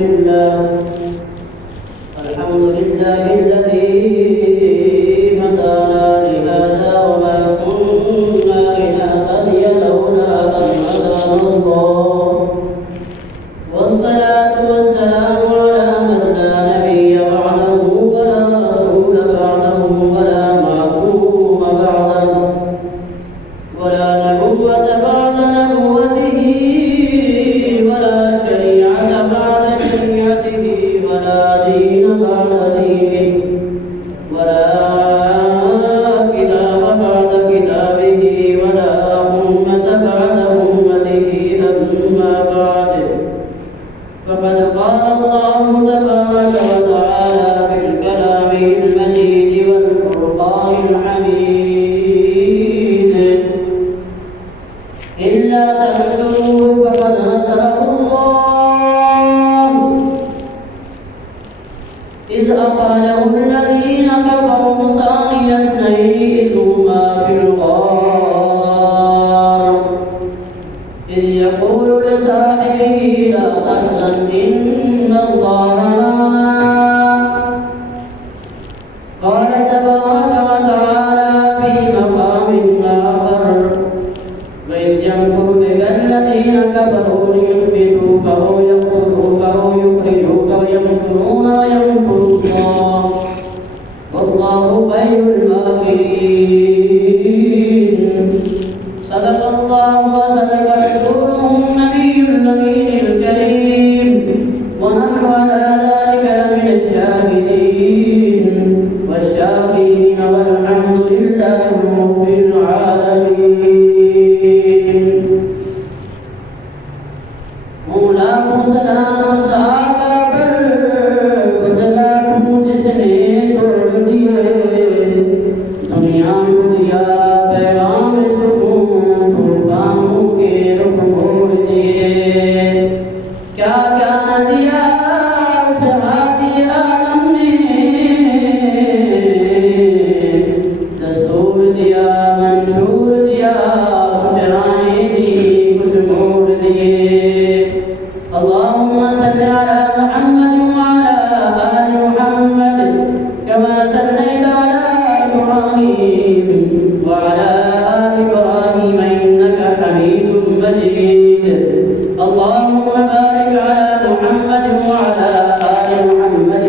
لله الذي هدانا لهذا وما كنا لنهتدي لولا أن هدانا الله والصلاة والسلام على من لا نبي بعده ولا رسول بعده ولا معصوم بعده ولا نبوة بعد نبوته ولا شريعة بعد شريعته ولا دين بعد دينه ولا كتاب بعد كتابه ولا أمة بعد أمته أما بعد فقد قال الله تبارك وتعالى في الكلام المجيد والفرقان الحميد إلا تنصروه فقد نصره الله إذ أخرجه الذين كفروا ثاني اثنين إذ هما في الغار إذ يقول لصاحبه لا تحزن إن الله معنا قال تبارك وتعالى في مقام آخر وإذ يمكر بك الذين كفروا ليثبتوك أو يقتلوك أو يخرجوك ويمكرون ويمكر الله والله خير الماكرين صدق الله وصدق رسوله النبي الأمين الكريم ونحن على ذلك لمن الشاهدين والشاكرين والحمد لله رب العالمين مولا کو سلام سعادہ پر بدلا جس نے توڑ دیے دنیا کو دیا پیغام سکون طوفانوں کے رخ موڑ دیے کیا کیا نہ دیا اس ہادی عالم میں دستور دیا منشور دیا کچھ رائیں دی کچھ موڑ دیے اللهم صل على محمد وعلى آل محمد كما صليت على إبراهيم وعلى آل إبراهيم إنك حميد مجيد اللهم بارك على محمد وعلى آل محمد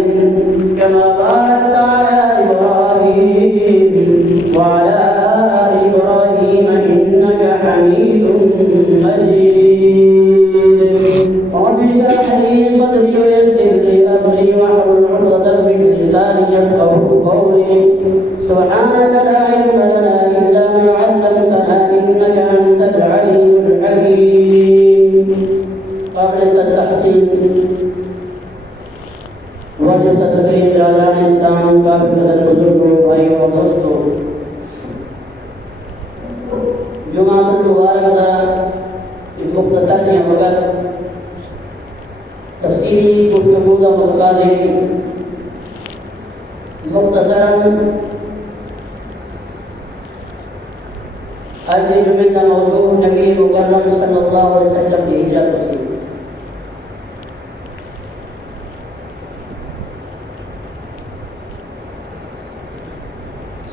كما باركت على إبراهيم وعلى آل إبراهيم إنك حميد مجيد رب اشرح لي صدري ويسر لي أمري واحلل عقدة من لساني يفقهوا قولي سبحانك لا علم لنا إلا ما علمتنا إنك أنت العليم الحكيم قبل التحسين ولستقيم على الإسلام قبل البزرگ بھائی اور دوستوں جمعہ المبارک کا مختصر ہے مگر تفصیلی گفتگو کا متقاضی مختصراً آج جمعہ کا موضوع نبی مکرم صلی اللہ علیہ وسلم کی ہجرت تھی۔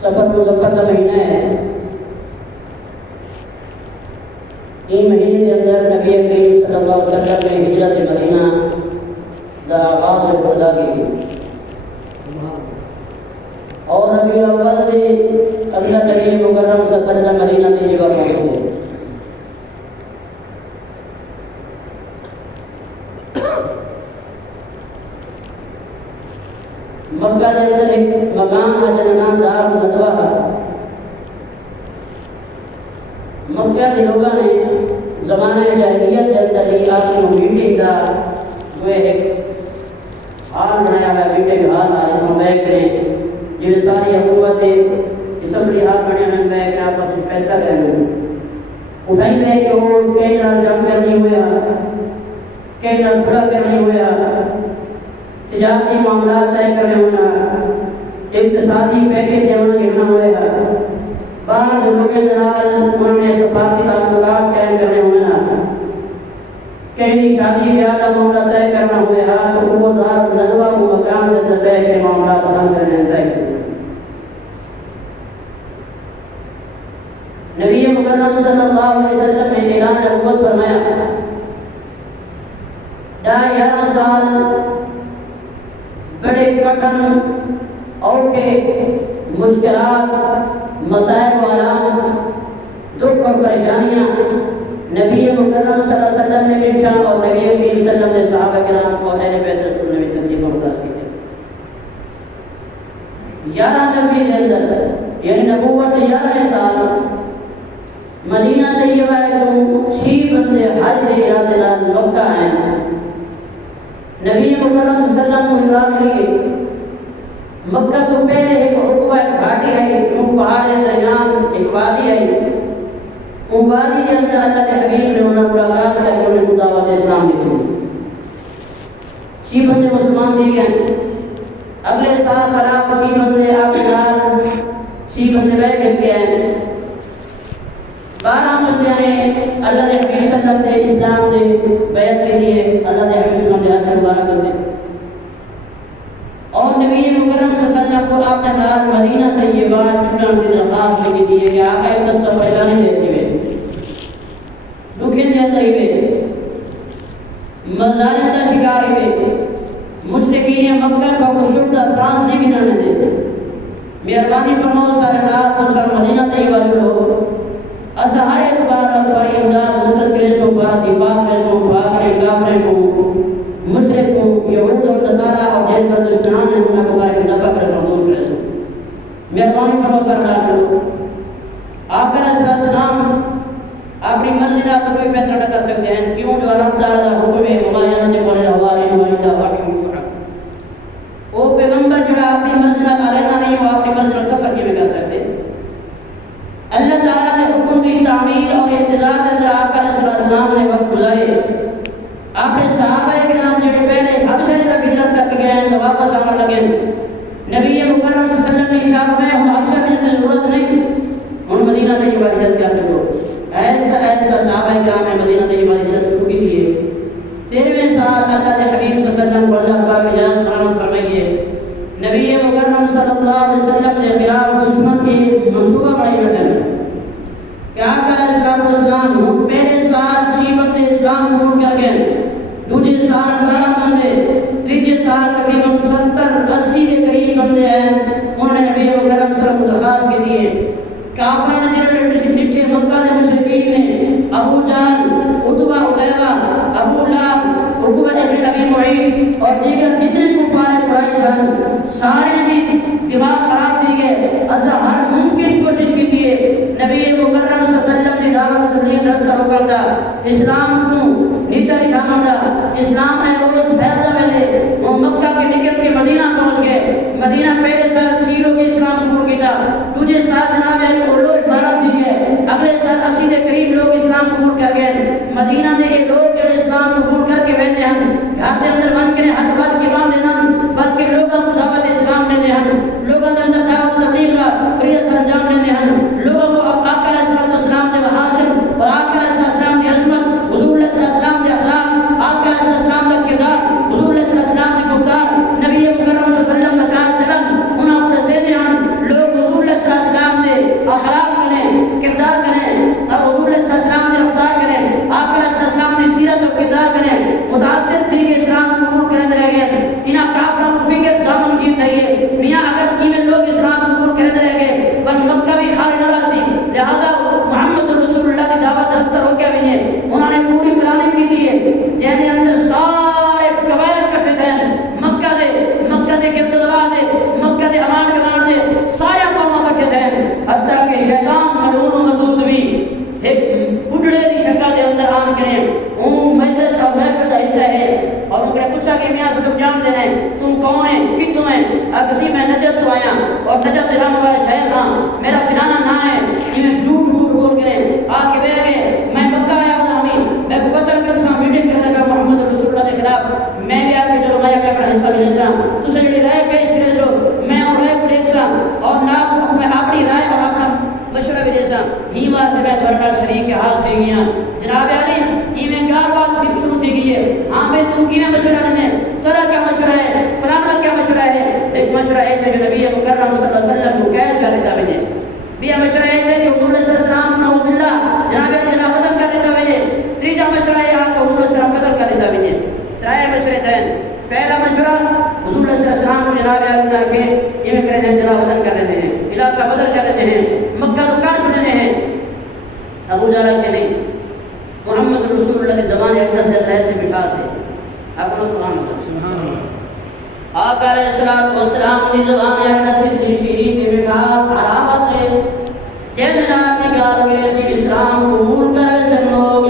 سفر مظفر کا مہینہ ہے، این مہینے کے اندر نبی کریم صلی اللہ علیہ وسلم نے ہجرت مدینہ کا آغاز ابتدا کی اور ربیع الاول کے اندر نبی مکرم صلی اللہ علیہ وسلم مدینہ طیبہ پہنچے۔ مکہ کے اندر ایک مقام ہے جس کا نام دار الندوہ ہے۔ مکہ کے لوگوں نے زمانہ جاہلیت کے اندر ہی اپنی میٹنگ کا جو ایک حال بنایا ہوا ہے، میٹنگ حال آئے تو بیٹھ کریں جن ساری حکومتیں اسمبلی حال بنے ہوئے بیٹھ کے آپس میں فیصلہ کریں اٹھائی پہ کہ وہ کئی نال جنگ کرنی ہوا کئی نال صلح کرنی ہوا تجارتی معاملات طے کرنے ہونا اقتصادی پیکج دینا گرنا ہوا بعض لوگوں کے نال انہوں نے سفارتی تعلقات قائم کرنے ہونا کہیں شادی بیاہ کا معاملہ طے کرنا ہوئے ہاں تو وہ دار ندوہ کو مقام دے اندر بیٹھ کے معاملات حل کرنے طے کرنا. نبی مکرم صلی اللہ علیہ وسلم نے اعلان نبوت فرمایا 11 سال بڑے کٹھن اوکھے مشکلات مسائب و آلام دکھ اور پریشانیاں نبی مکرم صلی اللہ علیہ وسلم نے بٹھا اور نبی کریم صلی اللہ علیہ وسلم نے صحابہ کرام اور اہل بیت رسول نے بھی تکلیف برداشت کی. 11 نبی کے اندر یعنی نبوت 11 سال مدینہ طیبہ جو 6 بندے حج کے ارادے نال مکہ ہیں. نبی مکرم صلی اللہ علیہ وسلم کو اطلاع ملی مکہ تو پہلے ایک عقبہ گھاٹی ہے جو پہاڑ کے درمیان ایک وادی ہے. وہ وادی کے اندر اللہ کے حبیب نے انہیں ملاقات کر کے انہیں دعوت اسلام دی. 6 بندے مسلمان تھے گئے. اگلے سال برابر 6 بندے آپ کے نال 6 بندے بیٹھ کے ہیں. 12 بندے نے اللہ کے حبیب صلی اللہ علیہ وسلم نے اسلام دے بیعت کے لیے اللہ کے حبیب صلی اللہ علیہ وسلم نے ہاتھ مبارک کر دے اور نبی مکرم صلی اللہ علیہ وسلم کو آپ نے نال مدینہ طیبہ چنن دی درخواست لگی دی کہ آقا یہ سب پریشانی دیتی ہوئے دکھیں دے اندر ہوئے مظالم کا شکار ہوئے مشرکین مکہ کو شدہ سانس نہیں گننے دے. مہربانی فرماؤ سارے رات کو سر مدینہ طیبہ جو اسا ہر اعتبار ہماری امداد نصرت کرے سو بات دفاع کرے سو بھاگنے کافرے کو مشرک کو یہود اور نصارہ اور جن کا دشمنان ہیں انہیں مبارک دفع کرے سو دور کرے سو. مہربانی فرماؤ سر رات کو آقا علیہ السلام اپنی مرضی نہ تو کوئی فیصلہ نہ کر سکتے ہیں کیوں جو رب تعالی کا حکم ہے ہمارے اندر بولے ہمارے الا وحی وہ پیغمبر جو اپنی مرضی نہ علینا نہیں وہ اپنی مرضی نہ سفر کی بھی کر سکتے. اللہ تعالیٰ نے حکم دی تعمیر اور انتظار کے اندر آقا علیہ السلام نے وقت گزارے. آپ نے صحابہ کرام جڑے پہلے حبشہ کی طرف ہجرت کر کے گئے ہیں تو واپس آنے لگے. نبی مکرم صلی اللہ علیہ وسلم نے اشارہ میں ہم حبشہ میں جانے کی ضرورت نہیں ہم مدینہ طیبہ ہجرت کر دو. ایسا صحابہ کرام نے مدینہ طیبہ ہجرت شروع کی دی ہے. 13ویں سال اللہ کے حبیب صلی اللہ علیہ وسلم کو اللہ پاک اجازت فراہم فرمائیے. نبی مکرم صلی اللہ علیہ وسلم نے خلاف دشمن کے منصوبہ بڑھائی بیٹھے کہ آقا علیہ السلام پہلے سال 6 بندے اسلام قبول کر گئے. دوسرے سال 12 بندے. تیسرے سال تقریباً 70-80 کے قریب بندے ہیں. انہوں نے نبی مکرم صلی اللہ علیہ وسلم کو درخواست کی دی ہے. کافروں نے نٹھے مکہ کے مشرکین نے ابو جہل عتبہ عتیبہ ابو لہب عقبہ ابن ابی معیط اور دیگر کتنے کفار قریش ہیں سارے دی دماغ خراب دی گئے. اسا ہر ممکن کوشش کی دی نبی مکرم صلی اللہ علیہ وسلم کی دعوت تبلیغ رستہ روکن دا اسلام کو نیچا دکھاون دا اسلام ہے روز پھیلتا ویلے وہ مکہ کے نکل کے مدینہ پہنچ گئے. مدینہ پہلے سال 6 لوگ اسلام قبول کیتا. دوسرے سال جناب یعنی وہ لوگ 12 تھی گئے. اگلے سال 80 کے قریب لوگ اسلام قبول کر گئے. مدینہ دے یہ لوگ جڑے اسلام قبول کر کے ویندے ہیں گھر دے اندر بن کے ہاتھ بات کے باندھ دینا بلکہ لوگوں کو دعوت اسلام دیندے ہیں. لوگوں کے اندر دعوت تبلیغ کا فری سر انجام دیندے ہیں. لوگوں کو آقا علیہ السلام کے محاسن اور آقا علیہ السلام کی عظمت حضور علیہ السلام کے اخلاق آقا علیہ السلام کا کردار حضور علیہ السلام کی گفتار نبی مکرم صلی اللہ علیہ وسلم کا چال چلن انہاں کو رسیدے ہیں. لوگ حضور علیہ السلام کے اخلاق کریں کردار کریں اور حضور علیہ السلام کی رفتار کریں آقا علیہ السلام کی سیرت اور کردار کریں متاثر تھی کہ اسلام قبول کرنے رہ گئے. انہاں کافروں کو فکر دامن کی تھئی میاں اگر یہ لوگ اسلام قبول کرنے رہ گئے ون مکہ بھی خالی نہ راسی لہذا محمد رسول اللہ کی دعوت رستہ روکیا بھی نہیں. انہوں نے پوری پلاننگ کی دی ہے جہدے اندر سارے قبائل کٹھے تھے مکہ دے گردلوا دے مکہ دے امان گمان دے سارے قوم کٹھے تھے حتیٰ کہ شیطان ملعون و مردود بھی ایک اڈڑے دی شکل دے اندر آن کرے اون مجلس اور محفل کا حصہ ہے اور انہوں نے پوچھا کہ میاں سے تم جانتے ہیں تم کون ہیں کتوں ہیں اگسی میں نجد تو آیا اور نجد دلانے والے شیخ ہاں میرا فلانا نہ ہے یہ میں جھوٹ موٹ بول کرے آ کے بیٹھ گئے میں مکہ آیا ہوں ہمیں میں کو پتہ لگا کہ میٹنگ کرنے کا محمد رسول اللہ کے خلاف میں بھی آ کے جو میں اپنا حصہ ملے سا تو سے جڑی رائے پیش کرے سو میں اور رائے کو دیکھ سا اور نہ کو میں اپنی رائے اور اپنا مشورہ بھی دے سا ہی واسطے میں تھوڑا شریک کے حال دے گیا جناب علی ایویں گار بات پھر شروع تھی کیا مشورہ نے ترا کیا مشورہ ہے فلانا کیا مشورہ ہے ایک مشورہ ہے کہ نبی مکرم صلی اللہ علیہ وسلم کو قید کر دیتا وینے بیا مشورہ ہے کہ حضور صلی اللہ علیہ وسلم نعوذ باللہ جناب ختم کر دیتا وینے تیجا مشورہ ہے کہ حضور صلی اللہ علیہ وسلم قتل کر دیتا وینے ترائے مشورے تین پہلا مشورہ حضور صلی اللہ علیہ وسلم کو جناب اللہ کے یہ میں کرے جناب وطن کر دیتے ہیں علاقہ بدل کر دیتے ہیں مکہ تو کاٹ چھوڑ دیتے ہیں ابو جہل کے نہیں محمد رسول اللہ کی زبان اقدس دیتا ہے سے مٹھاس ہے آپ کو سبحان اللہ آپ علیہ الصلوۃ والسلام کی زبان اقدس کی شیریں کی مٹھاس علامت ہے جن آپ کی گار کے سی اسلام قبول کر ویسے لوگ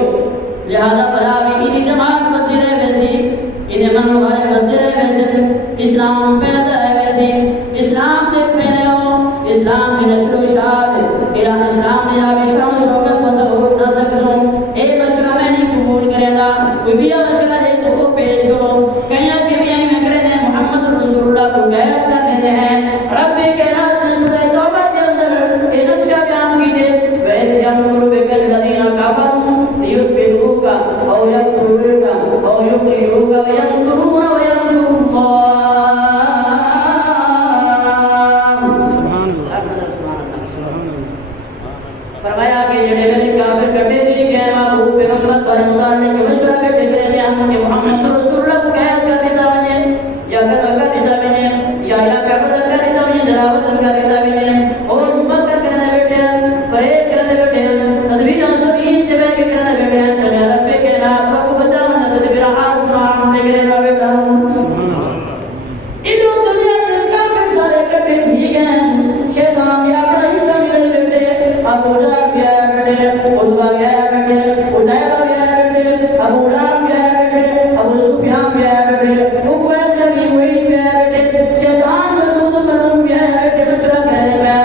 لہذا بلا بھی کی جماعت بدی رہے ویسی انہیں من مبارک بدی رہے ویسے اسلام پیدا ہے ویسی اسلام دیکھ پہنے ہو اسلام کی نشر و اشاعت الہ اسلام نے آپ شان و شوکت کو سبوت نہ سکسوں ایک مشورہ میں نہیں قبول کرے گا کوئی بھی مشورہ ہے تو وہ پیش کرو کہیں کہ بھی میں کرے دیں محمد رسول اللہ کو قید کر دیتے ہیں رب کائنات نے سورہ توبہ کے اندر یہ نقشہ بیان کی دے وَإِذْ يَمْكُرُ بِكَ الَّذِينَ كَفَرُوا لِيُثْبِتُوكَ أَوْ يَقْتُلُوكَ أَوْ يُخْرِجُوكَ وَيَمْكُرُونَ وَيَمْكُرُ اللَّهُ فرمایا کہ جڑے میرے کافر کٹے تھے کہ محبوب پیغمبر پر متعلق مشورہ کے ٹکرے دے ہم کہ محمد رسول اللہ کو قید کر دیتا بنے یا قتل کر دیتا بنے یا علاقہ بدل کر دیتا بنے جلاوطن کر دیتا بنے اور مکر کرنے بیٹھے ہیں فریب کرنے بیٹھے ہیں تدبیر زمین کے بے کرنے بیٹھے ہیں تمہیں رب کے نام کو بچانا تدبیر آسمان سے کرے گا بیٹا ادھر دنیا کے کافر سارے کٹے ٹھیک ہیں شیطان یا بڑا حصہ ملے بیٹھے ابو جہل گیا بیٹھے عتبہ گیا بیٹھے عتیبہ گیا بیٹھے ابو لہب گیا بیٹھے ابو سفیان گیا بیٹھے عقبہ بن معیط گیا بیٹھے شیطان مردود گیا بیٹھے مشورہ کرنے میں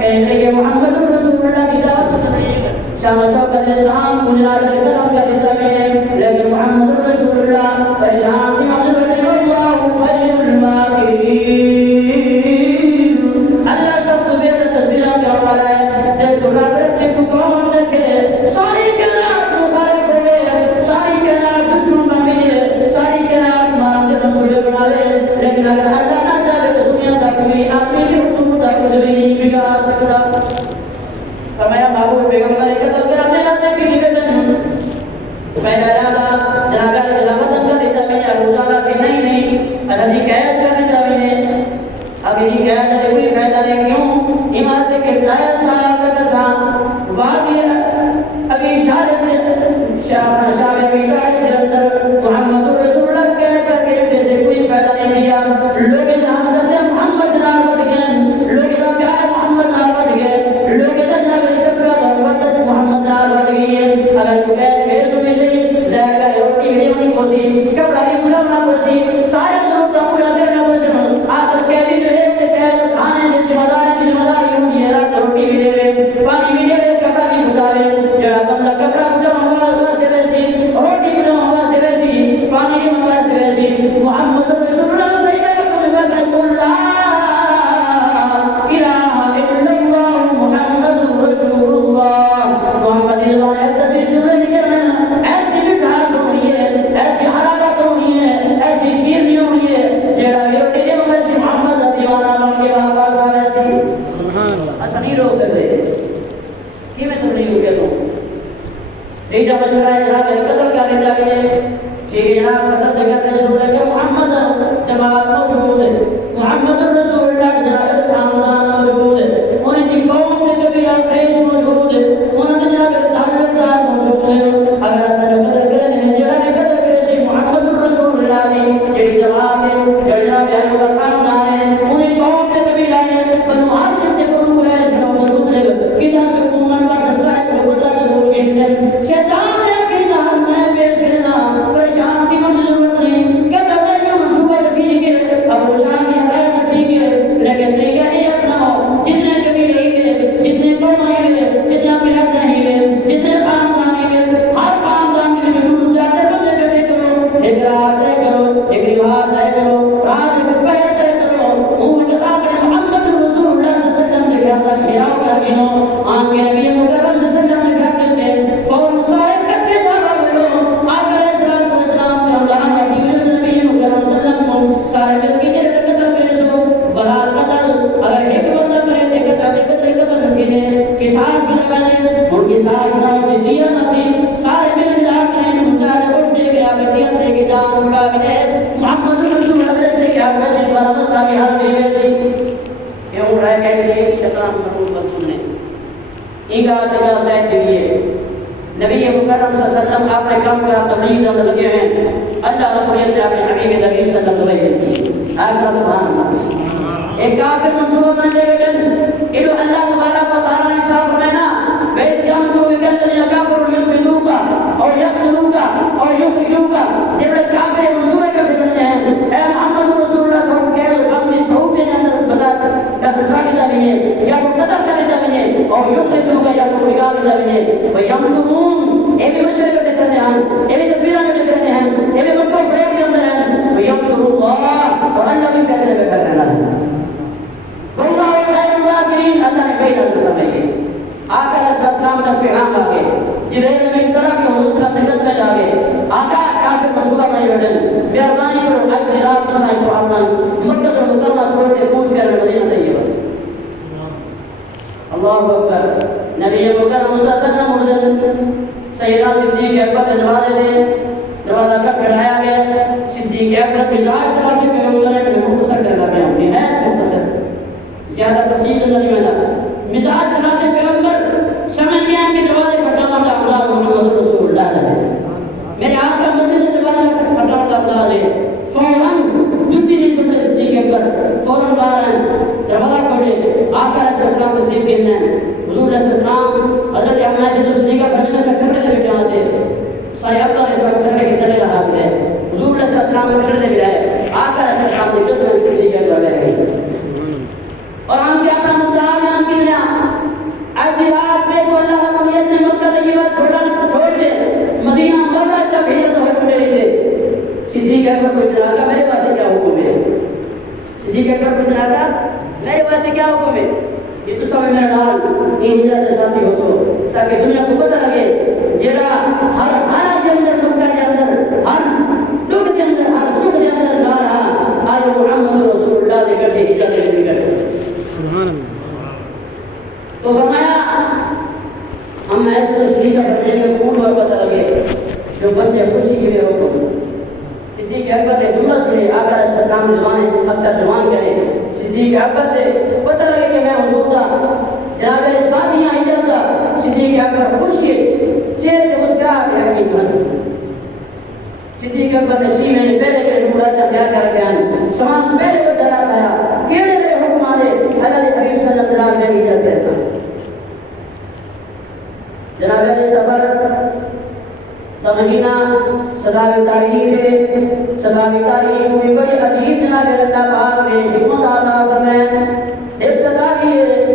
کہنے کہ محمد رسول اللہ کی دعوت و تبلیغ شان و شوکت اسلام کو جناب کرم کا دیتا میں لیکن محمد رسول اللہ پریشان کی مغفرت اللہ خیر الماکرین اللہ سب کو بہتر تدبیرات کا والا ہے جب تو رب کے کون تکے ساری کائنات مخالف ہو گئے ساری کائنات دشمن بن گئی ساری کائنات مان کے منصوبے بنا لے لیکن اگر اللہ نہ چاہے تو دنیا کا کوئی آدمی بھی حکومت کا کچھ بھی نہیں بگاڑ سکتا فرمایا محبوب پیغمبر قتل کرانے جاتے بھی نہیں بیٹھے پہلا ارادہ جناب جلاوطن کا دیتا میں ابو جہل کہ نہیں اللہ قید کر دیتا میں اگر یہ قید ہے کوئی فائدہ نہیں کیوں عمارت کے بلائے سارا کا کسان وادی ابھی شاہ ابھی طالب کے اندر محمد رسول اللہ قید کر کے جیسے کوئی فائدہ نہیں کیا لوگ جہاں حضرت محمد جناب بڑھ گئے لوگ جہاں پیار محمد جناب بڑھ گئے لوگ جہاں شفقت اور وطن محمد جناب بڑھ گئی ہے اگر تو قید کے سو میں سے ظاہر ہے روٹی بھی نہیں پھنسی کپڑا بھی پورا نہ پھنسی سارے لوگ کا پورا دینا پھنسی آخر کیسی جو ہے کہ قید کھانے جیسے مداری ہوتی ہے رات روٹی بھی دے لے پانی بھی دے لے کپڑا بھی گزارے جڑا بندہ کپڑا جمع ہوا واسطے ویسی روٹی جمع ہوا واسطے ویسی پانی جمع واسطے ویسی محمد رسول اللہ صلی اللہ علیہ وسلم لا الہ الا اللہ محمد رسول اللہ محمد اللہ نے تصویر جملے نکلنا ایسی مٹھاس ہونی ہے ایسی حرارت ہونی ہے ایسی شیرنی ہونی ہے جڑا روٹی جمع ویسی محمد دیوانہ بن کے واپس آ ویسی سبحان اللہ ایسا نہیں روک سکتے کہ میں تبلیغ ہوں کیسا ہوں تیجا مشورہ ہے جناب قتل کرنے جاگے ٹھیک ہے جناب قتل کرنے رسول ہے کہ محمد جماعت موجود ہے محمد رسول اللہ جناب خاندان موجود ہے انہیں دی قوم کے قبیلہ قریش موجود ہے انہیں دی جناب تعلقات موجود ہے اگر اس میں قتل کرنے ہیں جناب قتل کرنے محمد رسول اللہ دی جڑی جماعت ہے جناب یعنی کا خاندان ہے انہیں قوم کے قبیلہ ہے بنو ہاشم کے قوم کو ہے جناب مطلب کہ جہاں سکومن کا سنسائے کو بتا ضرور کہ شیطان ہے کہ جہاں میں پیش کرنا پریشان کی من ضرورت نہیں کہ جب یہ منصوبہ ٹھیک ہے ابو جہل کی حالت ٹھیک ہے لیکن سارے مل کے جڑے قتل کرے سو ولا قتل اگر ایک بندہ کرے تے قتل رکھی دے قصاص کی دے ہن قصاص نہ سی دیت نہ سارے مل ملا کے بیچارے اٹھ دے گیا دیت لے کے جان چھڑا کے محمد رسول اللہ سے کیا ویسے دوبارہ مسئلہ بھی حل نہیں ہوئے سی کیوں رہ گئے شیطان مرحوم بندوں نے ایگا تگا بیٹھ گئے نبی مکرم صلی اللہ علیہ وسلم آپ نے کام کا تبلیغ اندر لگے ہیں اللہ رب العزت اپنے حبیب نبی صلی اللہ علیہ وسلم آقا سبحان اللہ ایک کافر منصوبہ بنا دے گئے کہ اللہ تبارک و تعالی نے صاف فرمایا وَإِذْ يَمْكُرُ بِكَ الَّذِينَ كَفَرُوا لِيُثْبِتُوكَ أَوْ يَقْتُلُوكَ أَوْ يُخْرِجُوكَ جب کافر منصوبے کا بنتے ہیں اے محمد رسول اللہ کو کہہ دو اپنی صحبت کے اندر بتا ساکتا بھی ہے یا تو قتل کرتا بھی ہے اور يُخْرِجُوكَ یا تو نکال دیتا بھی ہے وَيَمْكُرُونَ اے بھی مشورے کو دیکھتے ہیں اے بھی تدبیریں کو دیکھتے ہیں اے بھی مکر فریب کے اندر ہیں وَيَمْكُرُ اللَّهُ اور اللہ بھی فیصلے میں کر رہا ہے واللہ خیر الماکرین اللہ نے کئی نظر فرمائیے آقا علیہ السلام تک پیغام آگے جبریل امین طرح کی حضور صلی اللہ علیہ وسلم تک آگے آقا کافر مشہورہ بھائی بیٹھن مہربانی کرو آج دی رات مسائل تو آپ مکہ اور مکرمہ چھوڑ کے پوچھ کر مدینہ طیبہ اللہ اکبر نبی مکرم صلی اللہ علیہ وسلم مردن سیدہ صدیق اکبر کے دروازے دے دروازہ کٹ کھڑایا گیا صدیق اکبر مزاج سے سے پیغمبر نے مختصر کر لگا نہایت مختصر زیادہ تفصیل نہیں ملا مزاج سے پیغمبر سمجھ گیا کہ دروازے کھٹانا کا انداز محمد رسول اللہ ہے میرے آقا مدینہ کے دروازے کھٹانا کا انداز ہے فوراً جدی نہیں سنتے صدیق اکبر فوراً باہر دروازہ کھولے آقا علیہ السلام کو تشریف گرنا ہے حضور علیہ السلام حضرت عمہ سے صدیقہ فرمانے سے کھڑے تھے بیٹھے وہاں سے سارے ابا علیہ السلام کھڑے کے چلے رہا ہے حضور علیہ السلام کو کھڑے بھی رہے آقا علیہ السلام نے جب صدیق اکبر بیٹھے اور ہم کیا اپنا مدعا بیان کی دنیا آج دی رات میں تو اللہ رب العزت نے مکہ طیبہ چھوڑ دے مدینہ منورہ جب ہجرت ہو کے لے گئے صدیق اکبر کو اطلاع کا میرے واسطے کیا حکم ہے صدیق اکبر کو اطلاع کا میرے واسطے کیا حکم ہے یہ تو سمجھ میرا ڈال یہ ہجرت ساتھی ہو سو تاکہ دنیا کو پتہ لگے جیڑا ہر کے اندر مکہ کے اندر ہر دکھ کے اندر ہر سکھ کے اندر گا رہا آج محمد رسول اللہ دے کٹھے ہجرت دے کٹھے سبحان اللہ تو فرمایا ہم ایسے تو صدیقہ فرمانے میں پور اور پتہ لگے جو بندے خوشی کے لیے حکم صدیق اکبر نے جملہ سنے آقا علیہ السلام نے زبان حق کا جوان کرے صدیق اکبر نے پتہ لگے کہ میں حضور تھا جناب میرے ساتھ یہاں ہجرت تھا صدیق اکبر خوشی چہرے کے مسکراہٹ کے رکھی بن صدیق اکبر نے 6 مہینے پہلے کے ڈھونڈا تھا تیار کر کے آئے سامان پہلے کو دلا کھایا کیڑے میرے حکم آدے اللہ کے حبیب صلی اللہ علیہ وسلم نے ہجرت کیسا جناب علی سفر مہینہ صداوی تاریخ ہے صداوی تاریخ کوئی بڑی عجیب جناب اللہ پاک نے حکمت عطا فرمائے ایک صداوی ہے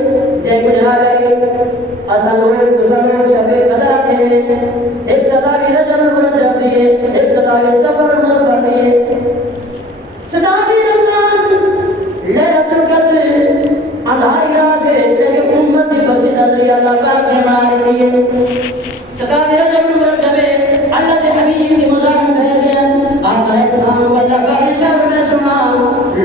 جے کو جناب اصل ہوئے گزرو شب قدر آتے ہیں ایک صداوی رجب المرجب دیے ایک صداوی سفر المظفر دیے صداوی رمضان لیلۃ القدر انہائی رات ہے لیکن امت کی بسی نظری اللہ پاک نے مار دیے صداوی رجب المرجب ہے اللہ کے حبیب کی مزاحم کہہ گیا آقا علیہ السلام کو اللہ کا ارشاد میں سنا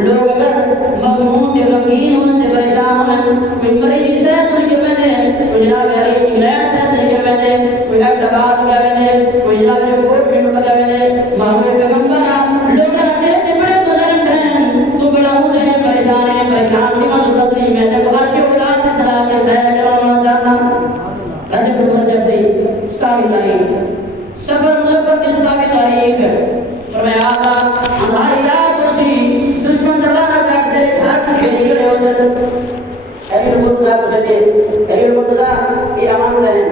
لوگ اگر مغموم کے غمگین ہونے پریشان ہیں کوئی مریضی صحت ان کے بنے کوئی جناب علی انگلینڈ صحت ان کے بنے کوئی احتباد کے بنے کوئی جناب فورٹ منٹ کا بنے محمود پیغمبر لوگ کہتے ہیں بڑے مزاحم ہیں تو بڑا اونچے ہیں پریشان کی مضبوط نہیں میں دیکھو عرش اولاد کی صلاح کے سہر کرنا چاہتا رجب المرجب دی اسلامی تاریخ سفر مظفر کی اسلامی تاریخ فرمایا آقا ہماری رات ہوسی دشمن دروازہ چاہتے گھر کے نکلے ہو سکتے ایل المرتضی کو سجے ایل المرتضی یہ امان رہے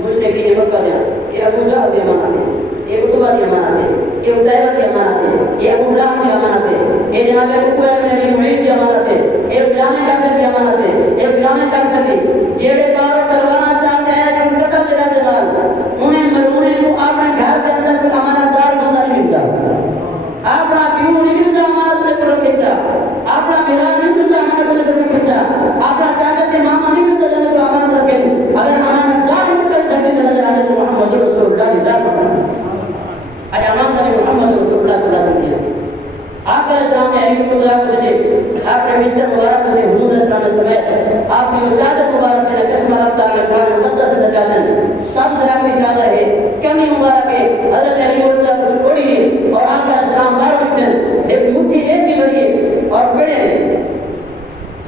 مشرقین مکہ دیا یہ ابو جہل کی امانت ہے یہ عتبہ کی امانت ہے یہ عتیبہ کی امانت ہے یہ ابو لہب کی امانت ہے یہ جناب عقبہ بن معیط کی امانت ہے یہ فلاں کافر کی امانت ہے یہ فلاں کافر کی جیڑے کار تلوار چاہتے ہیں کہ ان قتل دلا دلال انہیں ملونے کو اپنے گھر کے اندر کوئی امانت دار بندہ نہیں ملتا اپنا پیو نہیں ملتا امانت لے کر رکھا اپنا میراث نہیں ملتا امانت لے کر رکھا اپنا چاچا کے ماما نہیں ملتا جن کو امانت رکھے اگر امانت دار مل کر جھگڑے چلا جائے تو محمد رسول اللہ کی ذات ہے اجے امانت محمد رسول اللہ کو لازم کیا آقا السلام نے ایک مبارک سے آپ نے بستر مبارک میں حضور صلی اللہ علیہ وسلم آپ نے چادر مبارک میں قسم اللہ تعالی نے قرآن مقدس میں چادر سب رنگ کی چادر ہے کمی مبارک ہے حضرت علی بولتا کچھ کوڑی ہے اور آقا اسلام بار وقت ایک مٹھی ایک کی بری ہے اور بڑے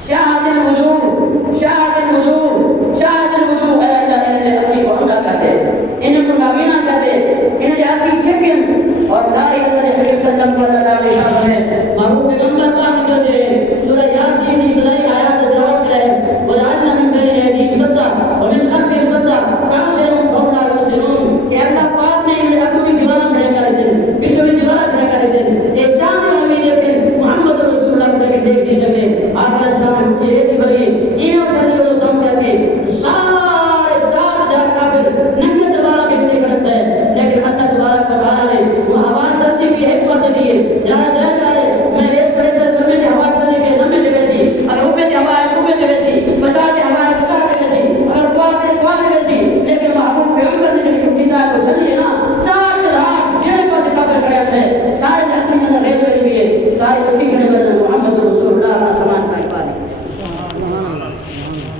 شاہد الوجوہ شاہد الوجوہ شاہد الوجوہ اے اللہ انہیں اکھی کو اندھا کر دے انہیں کو نابینا کر دے انہیں اکھی چھکن اور ناری اللہ حبیب صلی اللہ علیہ وسلم میں محبوب پیغمبر بات کر دے سورہ یاسین کی ابتدائی آیات دعوت ہے وجعلنا من بین ایدیہم سدا ومن خلفہم سدا فاحشرهم فهم لا یبصرون کہ اللہ پاک نے انہیں اگو کی دیوارہ کھڑے کر دیں پیچھے بھی دیوارہ کھڑے کر دیں ایک جانے ہوئی دیکھیں محمد رسول اللہ کو دیکھ نہیں سکے آقا السلام نے مجھے ایک بری ایمیں اچھالی کو دم کرتے سارے جاگ جاگ کافر ننگے دوارہ کے بنے کرتا ہے لیکن اللہ دوارہ کو تعالیٰ نے وہ ہوا چلتی بھی ایک پاسے دیئے جہاں جائے جائے میں ریت سڑے سے لمبے نے ہوا چلتی بھی لمبے دے ویسی اگر اوپے دے ہوا ہے اوپے دے ویسی بچا دے ہوا ہے بچا دے ویسی اگر قوہ دے ویسی لیکن محبوب پیغمبر نے جو کتاب کو چھلی ہے نا چار جہاں جیڑے پاسے کافر کھڑے ہوتے ہیں سارے جہاں اندر ریت ویلی بھی ہے سارے بکی کھڑے بدل محمد رسول اللہ اپنا سامان چاہی پا رہے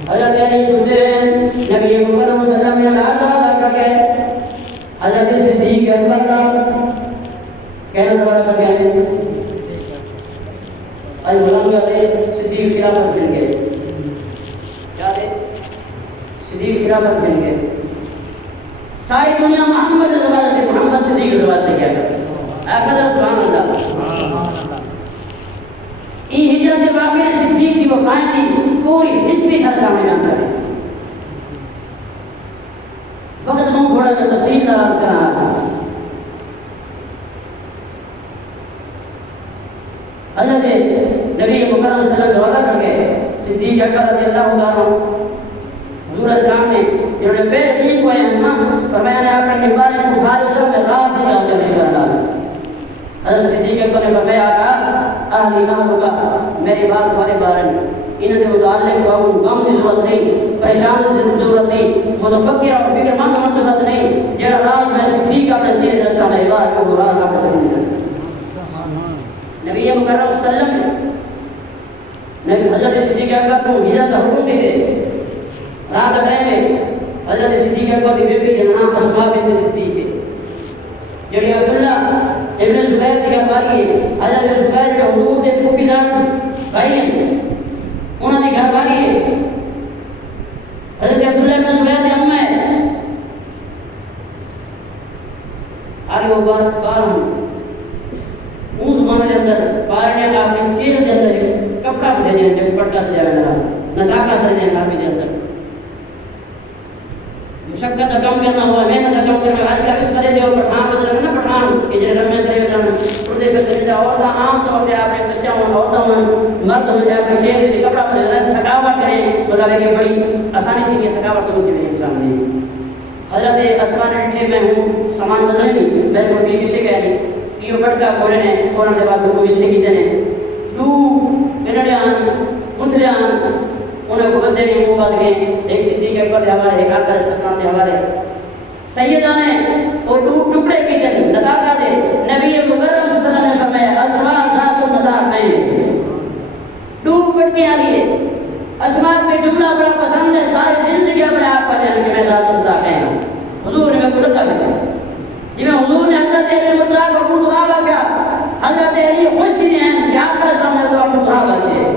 حضرت علی سنتے ہیں نبی مکرم صلی اللہ علیہ وسلم کر کے حضرت صدیق اکبر کا کہنا دوبارہ کر گئے آج غلام کہتے صدیق خلافت دن کے کیا دے صدیق خلافت دن کے ساری دنیا محمد روایت ہے محمد صدیق روایت ہے کیا اے قدر سبحان اللہ یہ ہجرت باقی صدیق کی وفائیں دی پوری ہسٹری سارے سامنے بیان کریں وقت میں تھوڑا سا تفصیل لفظ کر رہا تھا حضرت نبی مکرم صلی اللہ علیہ وسلم وعدہ کر کے صدیق اکبر رضی اللہ عنہ حضور اسلام نے جنہوں نے پہلے دین کو ہے فرمایا نے آپ نے نبارے کو خارج میں رات دن آپ کرنے کر رہا حضرت صدیق اکبر نے فرمایا آقا اہلی مالو کا میری بات تمہارے بارن انہیں متعلق تو اب غم کی ضرورت نہیں پریشان کی ضرورت نہیں متفکر اور فکر مند کی ضرورت نہیں جڑا راز میں صدیق اپنے سینے رکھا ہے بار کو راز اپنے سینے رکھا نبی مکرم صلی اللہ علیہ وسلم نے حضرت صدیق اکبر کو ہجرت کا حکم دے رات ٹائم میں حضرت صدیق اکبر کی بیٹی کا نام اسماء بنت صدیق ہے جڑی عبداللہ ابن زبیر کی گھروالی ہے حضرت زبیر کے حضور کے پھوپھی جان بھائی ہیں انہوں نے گھروالی ہے حضرت عبداللہ ابن زبیر کی اماں ہے آگے وہ بار ہوں اس زمانے کے اندر بار نے آپ نے چیر کے اندر ایک کپڑا بھی دیا جب پٹکا سے جائے گا نتاکا سے دیا گھر بھی دیا اندر مشقت کم کرنا ہوا محنت کم کرنا ہوا آج کل سارے دیو پٹھان بدل گئے نا پٹھان کہ جنہیں رمے چلے گئے اردے پہ چلے جائے عورتیں عام طور پہ آپ نے بچہ ہوں عورتوں میں مرد ہوں جائے اپنے چہرے سے کپڑا بدل گئے تھکاوٹ کریں بتاوے کہ بڑی آسانی تھی کہ تھکاوٹ تو مجھے انسان نہیں حضرت اسمان اٹھے میں ہوں سامان بدلے نہیں میں کو بھی کسی کہہ نہیں یہ پٹکا کھولے نے کھولنے کے بعد کوئی سے کہتے ہیں تو انڈیان متلیان انہیں کو بندے نے منہ بات گئے ایک صدیق اکبر کے حوالے ایک آقا رسول اسلام کے حوالے سیدہ نے وہ ٹکڑے کی دن نتاکا دے نبی مکرم صلی اللہ علیہ وسلم نے فرمایا اسماء ذات النطاق میں ٹوک پٹکیاں لیے اسماء کے جملہ بڑا پسند ہے ساری زندگی اپنے آپ کا جان کہ میں ذات النطاق ہے حضور نے میں کو لکھا بھی جی میں حضور نے حضرت علی مطلق کو دعا کیا حضرت علی خوش تھی ہیں کہ آقا رسول نے کو دعا کیا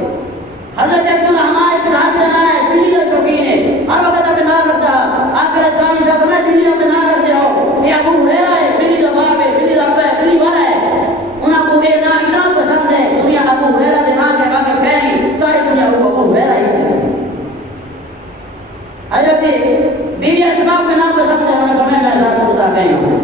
حضرت عبدالرحمن ایک صاحب جنا ہے دلی کا شوقین ہے ہر وقت اپنے نام رکھتا آقا اسلامی صاحب نے دلی اپنے نام رکھتے ہو یہ ابو ہریرہ ہے دلی کا باپ ہے دلی کا ابا ہے دلی والا ہے انہاں کو یہ نام اتنا پسند ہے دنیا ابو ہریرہ کے نام کے واقف کہہ نہیں ساری دنیا کو ابو ہریرہ ہی حضرت بیوی اسماء کے نام پسند ہے انہوں نے فرمایا میں ذات خدا کہیں ہوں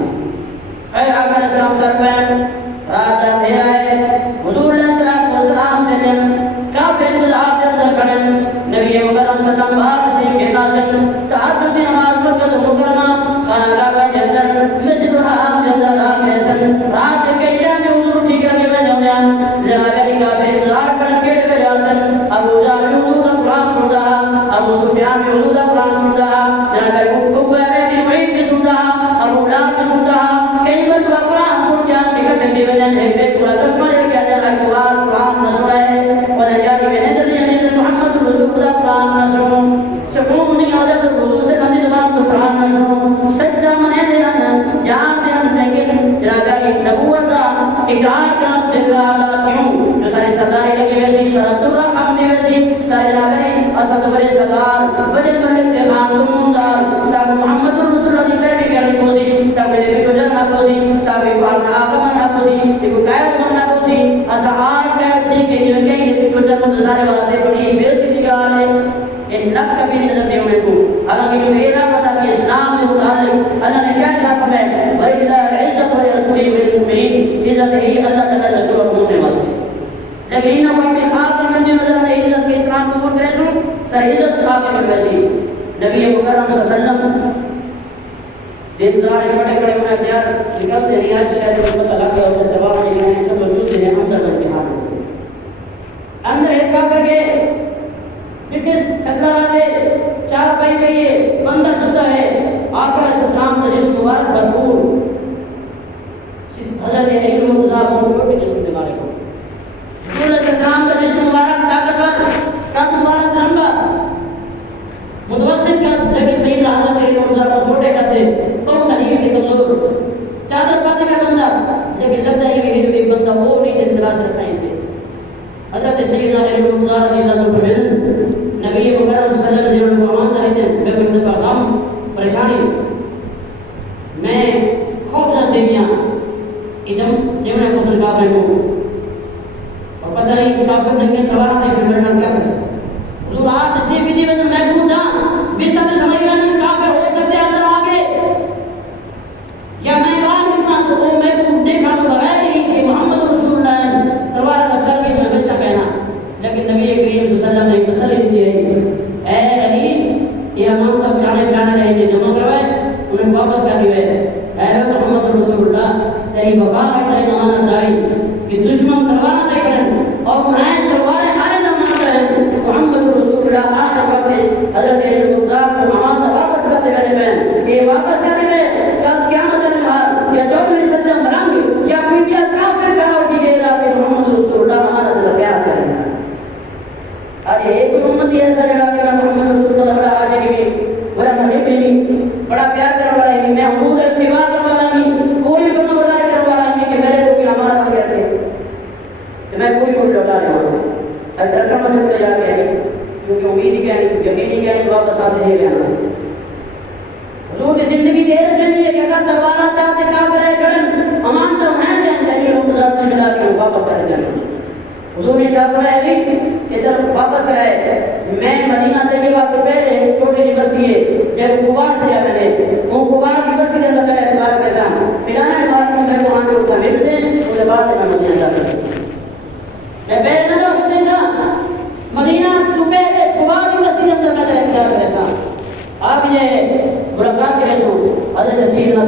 خیر آقا اسلام سر پہن رات اندھیرا ہے حضور علیہ السلام چلن کافی گزار کے اندر کھڑن نبی مکرم صلی اللہ علیہ وسلم سے کہنا سن تہجد کی نماز پڑھ کر مکرمہ خانہ کعبہ کے اندر مسجد الحرام کے اندر داخل سن رات کے ٹائم میں حضور ٹھیک لگے میں جاؤں جناب علی کافی انتظار کرن کے لگے جاسن ابو جہل حضور کا قرآن سندا ابو سفیان بھی حضور کا قرآن سندا جناب علی کو بن معید بھی سندا ابو لہب بھی سندا کئی مرتبہ قرآن سن جان کے کٹھے دی وجہ ہے بے پورا قسم ہے کہ جناب قرآن لگی ویسی سارا درہ خامتی ویسی سارے جنابی اسد بڑے صدار وجہ ملک خان تموندار صاحب محمد رسول اللہ دی پیروی کرنی کوسی صاحب دے پیچھو جنہ کوسی صاحب کو اپنا آگمن نہ کوسی ایک قائد نہ کوسی اسا آج قائد تھی کہ جن کہیں دے پیچھو جنہ سارے واسطے بڑی بیزتی نگاہ ہے ان نب کبھی نظر دے ہوئے کو حالانکہ جو میرا پتا کہ اسلام میں متعلق اللہ نے کیا جواب ہے وَإِلَّا عِزَّةُ وَلِرَسُولِهِ وَلِلْمُؤْمِنِينَ عزت ہے اللہ تعالی رسول اور مومن واسطے لیکن انہوں کو اپنی خاطر میں نظر آنے عزت کے اسلام کو قبول کرے سو سر عزت خاطر میں ویسی نبی مکرم صلی اللہ علیہ وسلم دیدار کھڑے کھڑے ہوئے اختیار نکلتے ہیں آج شہر میں پتہ لگ گیا اسے جواب نہیں ہیں سب موجود ہیں اندر بن کے ہاتھ اندر ایک کافر کے جس خطرہ آتے چار پائی پہ یہ بندہ ستا ہے آخر اسلام کا جسم مبارک بھرپور حضرت علی مرتضیٰ بہت چھوٹے جسم کے بارے کو رسول اسلام کا جسم مبارک طاقتور قد مبارک لمبا متوسط کا لیکن سیدنا حضرت علی مرتضیٰ کو چھوٹے کرتے بہت نہیں کے کمزور چادر پاتے کا بندہ لیکن لگتا ہے کہ جو ایک بندہ وہ نہیں دل دلا سے سائیں سے حضرت سیدنا علی مرتضیٰ رضی اللہ عنہ فرماتے نبی مکرم صلی اللہ علیہ وسلم نے فرمان کرتے ہیں میں کوئی دفعہ غم پریشانی میں خوفزدہ دیویاں کہ جب میں مسلم کافر ہوں اور پتہ نہیں کافر ننگے تلوار آتے ہیں میں کیا کر سکتا حضور آپ اس لیے بھی دی میں کہوں جا بستہ سے سمجھ میں کافر ہو سکتے اندر آگے یا میں باہر اٹھنا تو وہ میں کو دیکھا تو بغیر ہی کہ محمد رسول اللہ تلوار کا چل کے میں بستہ کہنا لیکن نبی کریم صلی اللہ علیہ وسلم نے ایک مسئلہ دی ہے اے علی یہ امام کا فلانے رہیں گے جمع کروائے انہیں واپس کر دیئے اے محمد رسول اللہ تیری وفا ہے تیری امانت داری کہ دشمن تلوار نہ کریں اور قرآن تلواریں ہارے نہ مانتا ہے محمد رسول اللہ آخر وقت حضرت علی مرتضیٰ کو امانت واپس کرتے میرے بہن یہ واپس کر دیئے کب قیامت النہار یا 24 سجدہ مران گے یا کوئی بھی کافر کہا اٹھی گئے رہا کہ محمد رسول اللہ امانت اللہ خیال کریں آج ایک امتی ایسا جڑا کہ محمد رسول اللہ بڑا عاشق بھی بڑا محب بھی بڑا پیار کرنے والا ہے میں حضور اتباع کرنے والا نہیں پوری فرما برداری کرنے والا نہیں کہ میرے کو کوئی ہمارا نہ رکھے کہ میں کوئی کوئی لوٹا رہا ہوں ڈر کا مسئلہ تو یاد کہہ گئی کیونکہ امید ہی کہہ نہیں یقین ہی کہہ نہیں واپس پاسے نہیں لینا سے حضور کی زندگی دیر سے نہیں ہے کہ اگر تلوارہ چاہتے کافر ہے کڑن امان تو ہیں دیں تحریر مقتضات سے ملا کے واپس کر دیں حضور نے شاہ فرمایا علی ادھر واپس کرائے میں مدینہ طیبہ کے پہلے چھوٹی سی بستی ہے جب قبا سے جا میں نے وہ قبا کی بستی کے اندر کرے اعتبار کے ساتھ فلانے بات میں وہاں کے اٹھا مل سے اس کے بعد میں مدینہ جا کر سے میں پہلے نہ ہوتے تھا مدینہ تو پہلے قبا کی بستی کے اندر میں اعتبار کے ساتھ آپ یہ برکات کے رسول حضرت سیدنا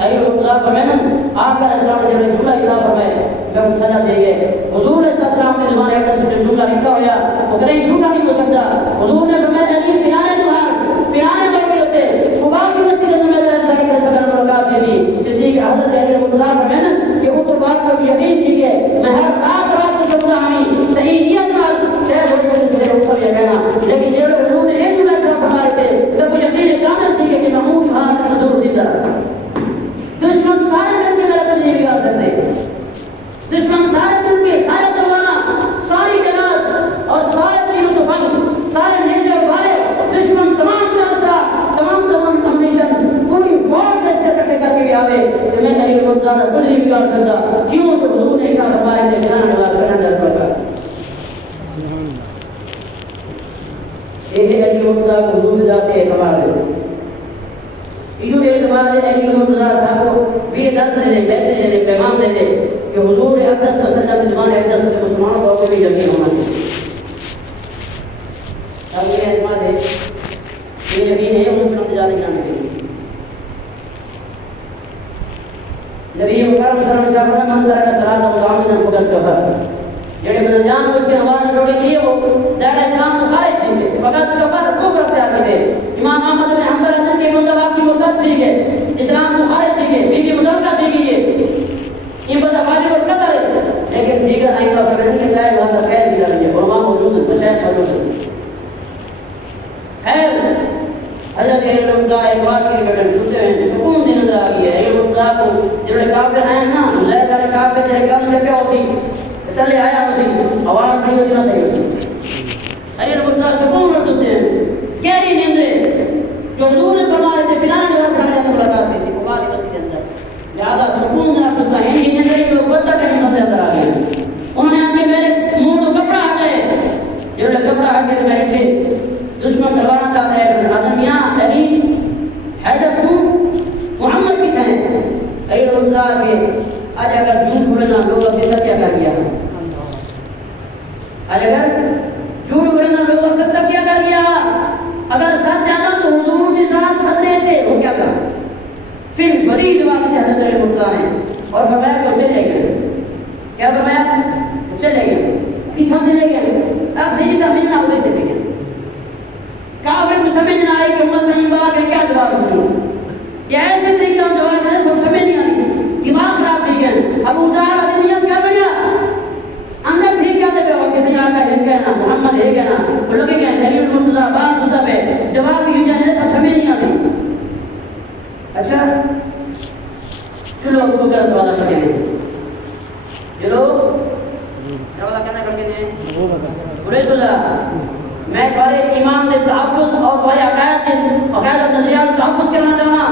علی مرتضیٰ فرمایا آپ کا اسلام نے جب جملہ حساب فرمائے میں مسئلہ دے گئے حضور علیہ السلام کے زمانے ایک سے جملہ لکھا ہویا وہ کہیں جھوٹا نہیں ہو سکتا حضور نے فرمایا علی فلانے لوگ بھی ہوتے قبا کی بستی کے اندر میں جاتا ہے کہ سبحان برکات جیسی صدیق حضرت علی مرتضیٰ فرمایا کہ وہ تو بات کو یقین تھی کہ میں ہر رات کو سنتا ہوں نہیں نیت نال شاید ہو سکے سے میرے سب یہ کہنا لیکن یہ لوگ حضور نے ایک جملہ صرف فرمائے تھے تو مجھے یقین کامل تھی کہ محمود وہاں تک نظر زندہ رکھا دشمن سارے مل کے میرا کچھ نہیں بگاڑ سکتے دشمن سارے مل کے سارے تلوارا ساری جنات اور سارے تیر و تفنگ سارے نیزے اور بارے دشمن تمام کا اسرا تمام امنیشن پوری فوج اس کے کٹھے کر کے بھی آوے کہ میں علی مرتضیٰ کچھ نہیں بگاڑ سکتا کیوں جو حضور نے شاہ فرمائے تھے فلاں نواز فلاں در پر یہ علی مرتضیٰ کو حضور ذاتے اعتبار دے یہ اعتبار دے علی مرتضیٰ صاحب کو بھی درس دے میسیج دے پیغام دے کہ حضور اقدس صلی اللہ علیہ وسلم اقدس کے مسلمانوں کو بھی یقین ہونا چاہیے صاحب یہ اعتماد ہے یہ یقین ہے مسلم تجارت جانے کے لیے نبی مکرم صلی اللہ علیہ وسلم من ترک صلاۃ متعمدا فقد کفر جڑے من جان بوجھ کے نماز چھوڑ دیے وہ دائرہ اسلام کو خارج تھے فقط کفر کفر اختیار کیے امام احمد بن حنبل حضرت کے مندوا کی مرتد تھی کہ اسلام کو خارج تھی کہ بیوی مطلقہ دی گئی ہے یہ بدا واجب اور قدر ہے لیکن دیگر ائمہ فرماتے ہیں کہ غیر وہاں تک قید دیا ہے علماء موجود ہیں مشائخ موجود ہیں خیر حضرت علی مرتضیٰ ایک بات کی بیٹھے سنتے ہیں سکون دن اندر آ گیا ہے علی مرتضیٰ کو جڑے کافر ہیں نا مزید والے کافر جڑے کام کر پہ ہوتی تلے آیا اسی آواز نہیں اسی نہ تھی ارے مرتضی سکون رہ سکتے ہیں گہری نیندرے جو حضور نے فرمائے تھے فلان جگہ کھانے جاتا ملاقات تھی سی مغادی بستی کے اندر لہذا سکون رہ سکتا ہے انہی نیندرے جو بتا کہیں بندے اندر آ گئے انہوں نے آگے میرے منہ تو کپڑا ہٹے جو نے کپڑا ہٹے تو میرے تھے دشمن دلوانا چاہتا ہے آدمیاں علی حیدر تو محمد کی تھے اے رمضا کے آج اگر جھوٹ بولنا لوگوں سے کیا کر لیا آج اگر جھوٹ بولنا لوگوں سے کیا کر لیا اگر سچ جانا تو حضور کے ساتھ خطرے تھے وہ کیا کہا پھر بڑی جواب کی حضرت علی مرتضیٰ نے اور فرمایا کہ وہ چلے گئے کیا فرمایا وہ چلے گئے کتھا چلے گئے آپ سیدھی کا ملنا ہوتے چلے گئے کافر کو سمجھ نہ آئے کہ امت صحیح بات ہے کیا جواب دوں یہ ایسے طریقہ جواب ہے سب سمجھ نہیں آتی دماغ خراب تھی گئے ابو جہل ابنیہ کیا بنا اندر بھی کیا دے گا کہ سنیا کا ہے کہنا محمد ہے کہنا وہ لوگ کہتے ہیں علی مرتضیٰ بات سنتا پہ جواب بھی جانے سب سمجھ نہیں آتی اچھا چلو ابو بکر دروازہ کھڑے گئے چلو دروازہ کہنا کھڑے گئے بولے سو ذرا میں تمہارے ایمان کے تحفظ اور تمہارے عقائد اور نظریات تحفظ کرنا چاہنا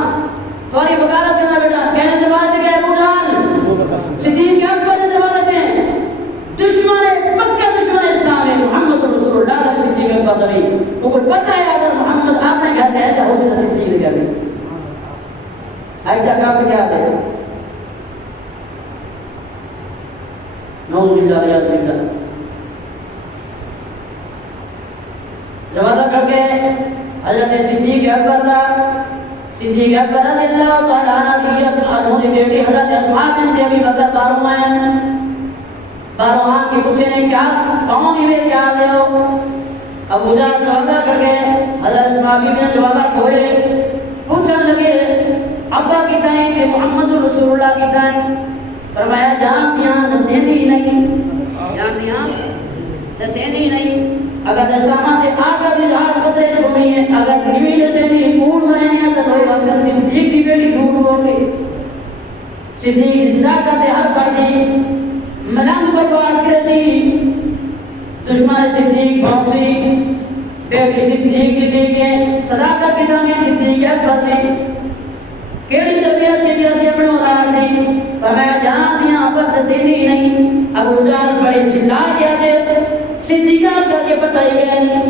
تمہاری وکالت کرنا بیٹا کہنے جواب دے گئے ابو جہل صدیق اکبر جواب دے دشمن پکا دشمن اسلام ہے محمد رسول اللہ کا صدیق اکبر دلی وہ کو پتہ ہے اگر محمد آپ نے گھر ہے تو اسے صدیق لے گیا آج تک آپ کیا ہے نعوذ باللہ یا رسول اللہ جوازہ کر کے حضرت صدیق اکبر رضی اللہ تعالیٰ عنہ کی بیٹی حضرت اسماء بنت ابی بکر باروان کے پوچھے نے کیا کون ہوئے کیا دے ہو ابو جہل جوازہ کر کے حضرت اسماء بی نے جوازہ کھولے پوچھنے لگے ابا کی تائیں کہ محمد رسول اللہ کی تائیں فرمایا جان دیاں نسیندی نہیں نسیندی نہیں اگر نسامات آقا دی جہاں خطرے جو نہیں ہے اگر گریوی نسیندی پور میں ہیں تو کوئی وقت صدیق دی بیٹی جھوٹ بول گئی صدیق صداقت ہر بازی ملنگ بکواس کرسی دشمن صدیق بھونسی بیٹی صدیق دی تھی کہ صداقت کی تانگی صدیق اکبر دی کیڑی طبیعت کی جیسے اپنے اولاد دی فرمایا جان دیاں پر نسیندی نہیں ابو جہل بڑے چلا گیا دے صدیقہ کر کے پتہ ہی گئے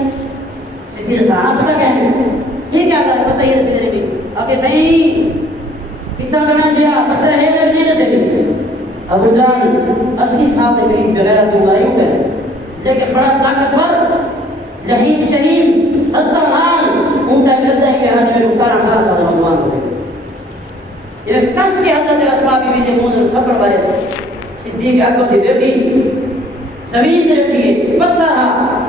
صدیقہ صاحب پتہ گئے یہ کیا کر پتہ ہی رسی دے آگے صحیح کتنا کرنا جیا پتہ ہے لگنے لسے گئے ابو جہل 80 سال کے قریب بغیر بیماری ہو گئے لیکن بڑا طاقتور لہیب شہیم الدرحال اونٹا بھی لگتا ہے کہ حاجی میں مشکار 18 سال نوجوان ہو گئے یہ کس کے حضرت اسماء بی بی نے موزن تھپڑ والے سے صدیق اکبر دی بیٹی زمین دے رکھی ہے پتھر ہاں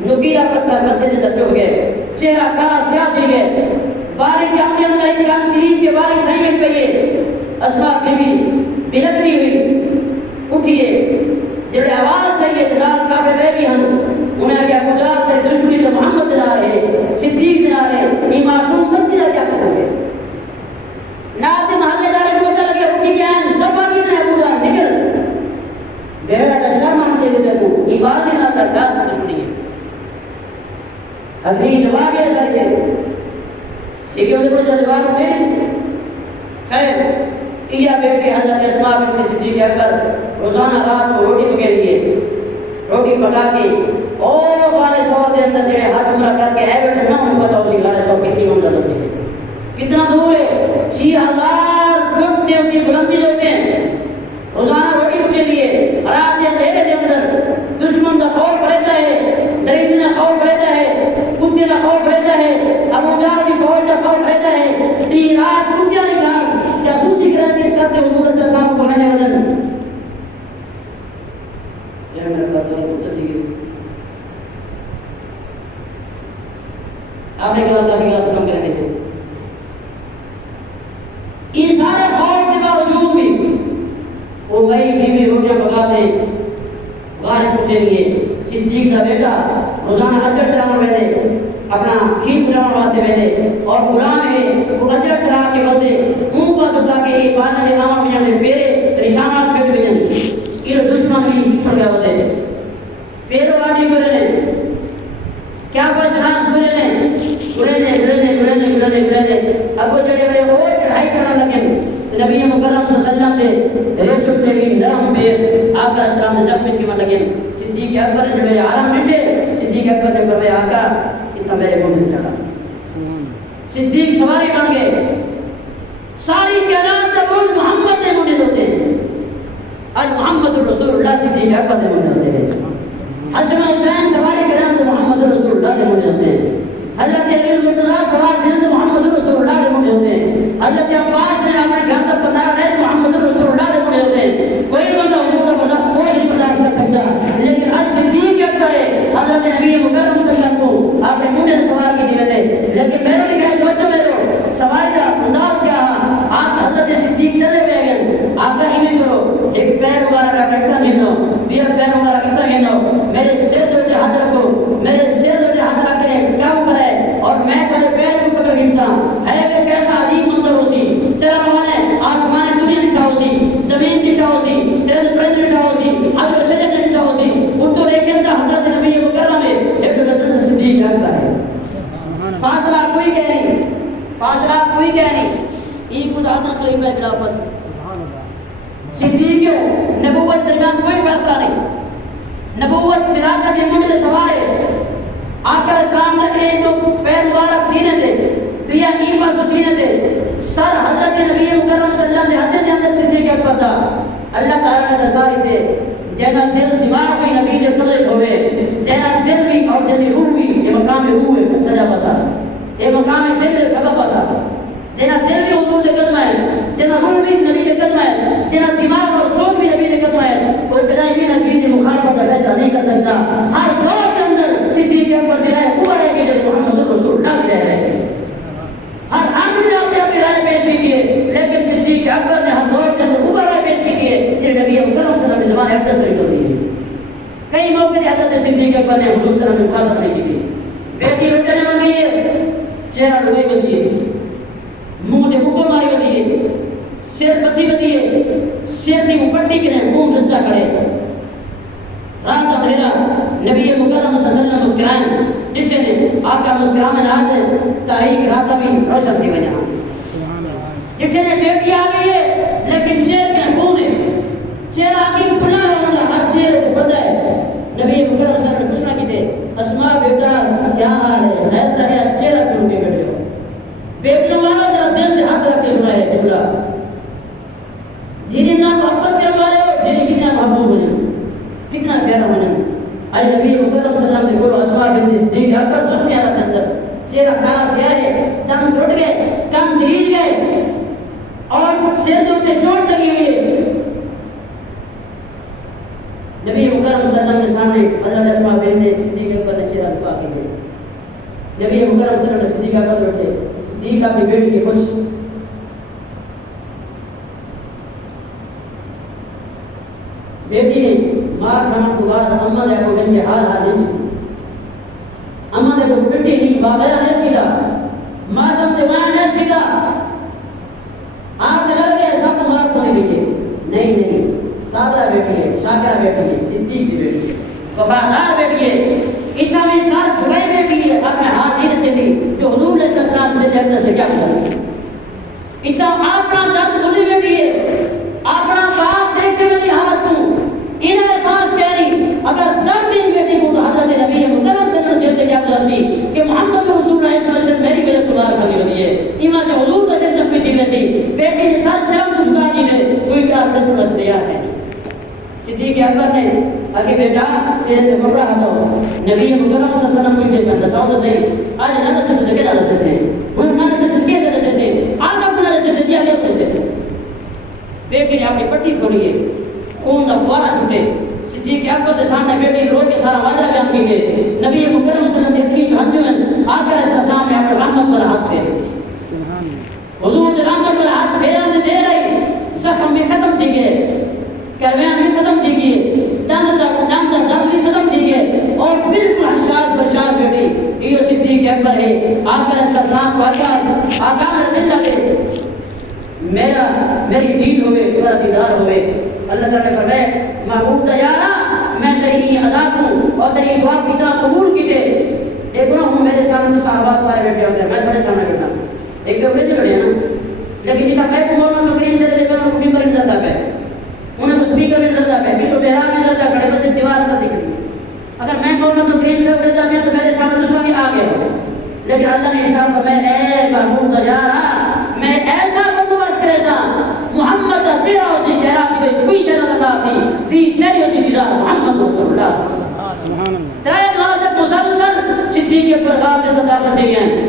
نکیلا پتھر مچھے دے چڑھ گئے چہرہ کالا سیاہ دے گئے وارے کے اندر ایک کام چیز کے وارے دھائی میں پہ یہ اسماء بی بی بلکری ہوئی اٹھئے جڑے آواز کہیے جلال کافر رہ بھی ہم انہیں کیا ابو جہل تیرے دشمنی تو محمد دلا رہے صدیق دلا رہے یہ معصوم بچے کا کیا قسم ہے نات محلے دارے کو چل کے اٹھی گئے دفعہ کتنے ابو جہل نکل بیرا کا شرمان دے دے تو عبادت نہ کا کیا دشمنی ہے حجی جواب یہ سر کے لیکن انہوں نے جواب میری خیر یہ بیٹی حضرت اسماء بنت صدیق اکبر روزانہ رات کو روٹی پکے لیے روٹی پکا کے اور والے سور دے اندر جڑے ہاتھ عمرہ کر کے ہے بیٹھے نہ انہیں پتا اسی والے سور کتنی منزل ہوتی ہے کتنا دور ہے 6000 فٹ دے ہوتی بلندی ہوتے ہیں روزانہ روٹی پکے لیے رات دے اندھیرے دے اندر دشمن کا خوف رہتا ہے درندے کا خوف رہتا ہے کتے کا خوف رہتا ہے ابو جہل کی فوج کا خوف رہتا ہے دن رات کتیا نکال جاسوسی کرتے حضور صلی اللہ علیہ وسلم کو کہنے بدن یہ میرا بات ہے کتے سی آپ نے کہا تھا کہ آپ کم کریں گے یہ سارے خوف کے باوجود بھی وہ وہی بیوی روٹیاں پکاتے غارب پوچھے لیے صدیق کا بیٹا روزانہ اجر چلانا پہلے اپنا کھیر پہنچانا واسطے پہلے اور غلام ہے وہ اجر چلا کے بولتے منہ پر ستا کے یہ پالنے کے کام میں جانے پیرے نشانات بیٹھ گئے یہ دشمن بھی چھوڑ گیا بولے پیروانی کرے نے کیا فیصلہ کرے نے اب وہ جڑے بڑے وہ چڑھائی کرنے لگے نبی مکرم صلی اللہ علیہ وسلم دے رسول دے بھی نرم پہ آقا اسلام دے زخمی تھی من لگے صدیق اکبر نے میرے عالم بیٹھے صدیق اکبر نے فرمایا آقا اتنا میرے مومن چڑھا صدیق سواری بن گئے ساری کائنات کا بوجھ محمد نے منڈے ہوتے ہیں آج محمد رسول اللہ صدیق اکبر نے منڈے ہوتے ہیں حسن حسین سواری کریں تو محمد رسول اللہ نے منڈے ہوتے ہیں حضرت علی المرتضیٰ سوار کریں تو محمد رسول اللہ نے منڈے ہوتے ہیں حضرت عباس نے اپنے گھر تک بتا رہے تو محمد رسول اللہ نے منڈے ہوتے ہیں کوئی بندہ حضور کا بتا کوئی نہیں برداشت کر سکتا لیکن آج صدیق اکبر ہے حضرت نبی مکرم صلی اللہ علیہ وسلم کو آپ نے منڈے سوار کی دی میں لیکن میرے لکھا ہے بچوں میرے سواری کا انداز کیا آپ حضرت صدیق چلے ہوئے گئے آقا ہی میں کرو ایک پیر مبارک کا کتنا گھنو دیا پیر مبارک کتنا گھنو میرے سر دوتے ہاتھ رکھو میرے سر دوتے ہاتھ رکھ کے کیا کرے اور میں پہلے پیر کو پکڑ گھنسا ہے وہ کیسا عجیب منظر ہو سی چرا موانے آسمان دنیا نٹھا ہو سی زمین نٹھا ہو سی تیرے پرند نٹھا ہو سی حضر و شجر نٹھا ہو سی ان تو لے کے اندر حضرت نبی مکرم ہے ایک حضرت صدیق اکبر ہے فاصلہ کوئی کہہ نہیں فاصلہ کوئی کہہ نہیں ایک خود آدھا خلیفہ بلا فاصلہ صدیقیوں نبوت درمیان کوئی فیصلہ نہیں نبوت صداقت یہ منڈے سوار ہے آقا اسلام کا ایک تو پیر مبارک سینے دے بیا این پاسو سینے دے سر حضرت نبی مکرم صلی اللہ علیہ وسلم دے اندر صدیق اکبر تھا اللہ تعالیٰ نے نصاری دے جینا دل دماغ بھی نبی دے قدرت ہوئے جینا دل بھی اور جینا روح بھی یہ مقام روح ہے سجا پسا یہ مقام دل ہے کبا پسا جینا دل بھی حضور دے قدم ہے جینا روح بھی نبی دے قدم ہے جینا دماغ اور سوچ بھی نبی دے قدم ہے وہ بنا بھی نبی دے مخالفت کا فیصلہ نہیں کر سکتا ہر دور کے اندر صدیق اکبر دلائے اوپر ہے کہ جب محمد رسول اللہ بھی رہ رہے ہر آدمی نے اپنے اپنی رائے پیش کی ہے لیکن صدیق اکبر نے ہر دور کے اندر اوپر رائے پیش کی ہے جب نبی مکرم صلی اللہ علیہ وسلم زبان اقدس طریقہ دی ہے کئی موقع دی حضرت صدیق اکبر نے حضور صلی اللہ علیہ وسلم مخالفت نہیں کی بیٹی بیٹے نے منگی ہے چہرہ روئی بدی ہے منہ تے بکو ماری بدی ہے سر بدی بدی ہے سر دی اوپٹی کے خون رستا کھڑے رات اندھیرا نبی مکرم صلی اللہ علیہ وسلم مسکرائیں ڈٹے نے آقا مسکرائیں رات تاریخ رات بھی روشن تھی وجہ ڈٹے نے بیٹی آ گئی ہے لیکن چہرے کے خون ہے چہرہ آگے کھلا ہے ہر چہرے کو پتہ ہے نبی مکرم صلی اللہ علیہ وسلم پوچھنا کی دے اسماء بیٹا کیا حال ہے خیر تا ہے چہرہ کیوں کے بیٹے ہو بیٹیوں والا ذرا دل سے ہاتھ رکھ کے سنا ہے جملہ دھیرے نہ محبت کرنے والے ہو دھیرے کتنا محبوب بنے کتنا پیارا بنے آج نبی مکرم صلی اللہ علیہ وسلم نے بولو اسماء بنت صدیق اکبر زخمی حالت اندر چہرہ کالا سیاہ ہے دم ٹوٹ گئے کان چریج گئے اور سر کے اوپر چوٹ لگی ہوئی ہے نبی مکرم صلی اللہ علیہ وسلم کے سامنے حضرت اسماء بنت صدیق اکبر نے چہرہ جھکا کے دیا نبی مکرم صلی اللہ علیہ وسلم صدیق اکبر اٹھے صدیق اپنی بیٹی کے کچھ بیٹی نے مار کھانا تو بعد اماں نے کو بن کے حال نہیں اماں نے کو بیٹی نہیں بابا نے اس کیتا ماتم تے ماں نے اس کیتا آپ لگ گئے سب کو مار پڑ گئی نہیں صابرہ بیٹی ہے شاکرہ بیٹی ہے صدیق کی بیٹی ہے وفادار بیٹی ہے اتنا بھی ساتھ جھکائی بیٹی ہے آپ نے ہاتھ نہیں سے دی جو حضور علیہ السلام دل اقدس نے کیا کیا اتنا اپنا درد بھولی بیٹی ہے اپنا باپ دیکھتے میری حالت کو انہیں احساس کہنی اگر درد دی بیٹی کو تو حضرت نبی مکرم صلی اللہ علیہ وسلم کیا کرسی کہ محمد رسول اللہ صلی اللہ علیہ وسلم میری وجہ تمہار کرنی ہوئی ہے ایمان سے حضور کا دل زخمی تھی ویسی بیٹی نے ساتھ شرم کو جھکا دی ہے کوئی کیا رسم رس دیا ہے صدیق اکبر نے آگے بیٹا چہرے تے کپڑا ہٹاؤ نبی مکرم صلی اللہ علیہ وسلم مجھے پر دساؤ تو صحیح آج نہ سے صدقے نہ سے وہ نہ سے صدقے نہ سے آقا کو نہ سے دیا گیا سے بیٹی نے اپنی پٹی کھولی ہے خون کا فوارہ چھوٹے صدیق اکبر کے سامنے بیٹی رو کے سارا واجہ بیان کی گئے نبی مکرم صلی اللہ علیہ وسلم کی جو ہنجو ہیں آقا علیہ السلام نے اپنے رحمت پر ہاتھ پھیرے تھے حضور کے رحمت پر ہاتھ پھیرنے دے رہی زخم بھی ختم تھی گئے کرویاں بھی ختم تھی گئے درد بھی ختم تھی گئے اور بالکل حشاش بشاش بیٹی یہ صدیق اکبر ہے آقا علیہ السلام کو آقا میرا دل لگے میری دید ہوئے میرا دیدار ہوئے اللہ تعالیٰ نے فرمایا محبوب تیارا میں تیری ادا کروں اور تیری دعا کی طرح قبول کی دے. دیکھو نا ہوں میرے سامنے صحابہ سارے بیٹھے ہوتے ہیں, میں تھوڑے سامنے بیٹھا ایک پہ اپنے بڑے ہیں نا, لیکن جتنا پہ کو مولانا تو کریم سے دیکھا انہوں کو ممبر نہیں چلتا پہ, انہیں کو سپیکر نہیں چلتا پہ, پیچھو محراب نہیں چلتا پڑے, بس دیوار نظر دکھ رہی. اگر میں مولانا تو کریم سے بیٹھا میں تو میرے سامنے دوسرا بھی آ گیا, لیکن اللہ نے حساب فرمایا اے محبوب تیارا میں ایسا بندوبست کرے سا محمد کا چہرہ اسی چہرہ کی کوئی شرط اللہ سی دی تیری اسی دیدار محمد رسول اللہ سبحان اللہ. تیرے ماجد مسلسل صدیق اکبر غاب کے قطار کرتے گئے,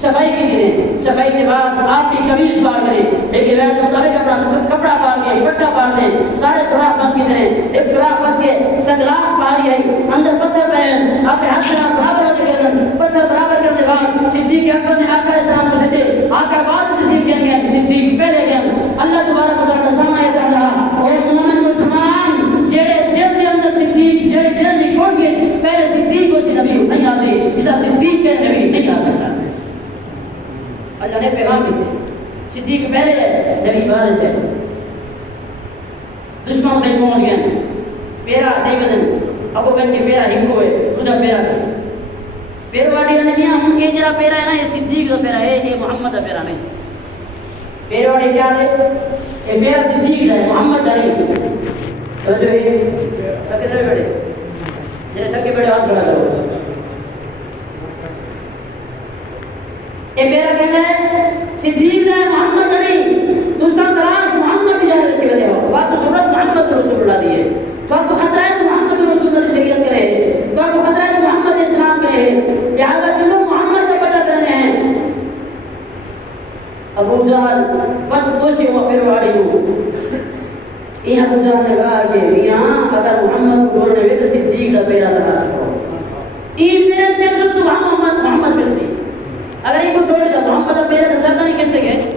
صفائی کی دیں, صفائی کے بعد آپ کی قمیض پاڑ کریں, ایک روایت کے مطابق اپنا کپڑا پاڑ کے پٹا پاڑ دیں, سارے سوراخ بند کی طرح ایک سوراخ بس کے سنگلاخ پاڑی آئی, اندر پتھر پہن آپ کے ہاتھ سے برابر ہوتے گئے, پتھر برابر کرنے بعد صدیق اکبر نے آقا السلام کو سٹے, آقا بعد تسلیم کر گیا, صدیق پہلے گیا. اللہ تبارک و تعالی سامنے کر رہا اور مومن مسلمان جڑے دل دے اندر صدیق جڑے دل دی کوٹھی پہلے صدیق کو سی نبی نہیں آ سی جدا صدیق کے نبی نہیں آ سکتا. اللہ نے پیغام دیتے, صدیق پہلے نبی بعد سے, دشمن تک پہنچ گئے, پیرا نہیں بدن ابو بن کے پیرا ہنگو ہے دوسرا پیرا تھا, پیرو واڑی نے کیا ہم یہ جرا پیرا ہے نا یہ صدیق کا پیرا ہے, یہ محمد کا پیرا نہیں. پیرو واڑی کیا ہے, یہ پیرا صدیق کا ہے, محمد کا نہیں. تو جو ہے تھکے تھے بڑے جنہیں تھکے بڑے ہاتھ بڑھا تھا, یہ میرا کہنا ہے صدیق ہے محمد نہیں, دوسرا تلاش محمد کی جانب رکھے گئے ہو, بات تو ضرورت محمد رسول اللہ دی ہے, تو آپ کو خطرہ ہے تو محمد رسول اللہ شریعت کرے, تو آپ کو خطرہ ہے تو محمد اسلام کرے, لہذا جنہوں محمد کا پتہ کرنے ہیں. ابو جہل فتح کوشی ہوا پھر واڑی کو, یہ ابو جہل نے کہا کہ میاں اگر محمد کو ڈھونڈنے میں تو صدیق کا پیرا تلاش کرو, یہ میرے دل سے تو محمد مل سی, اگر ان کو چھوڑ دیا محمد اب میرے دردہ نہیں کہتے گئے,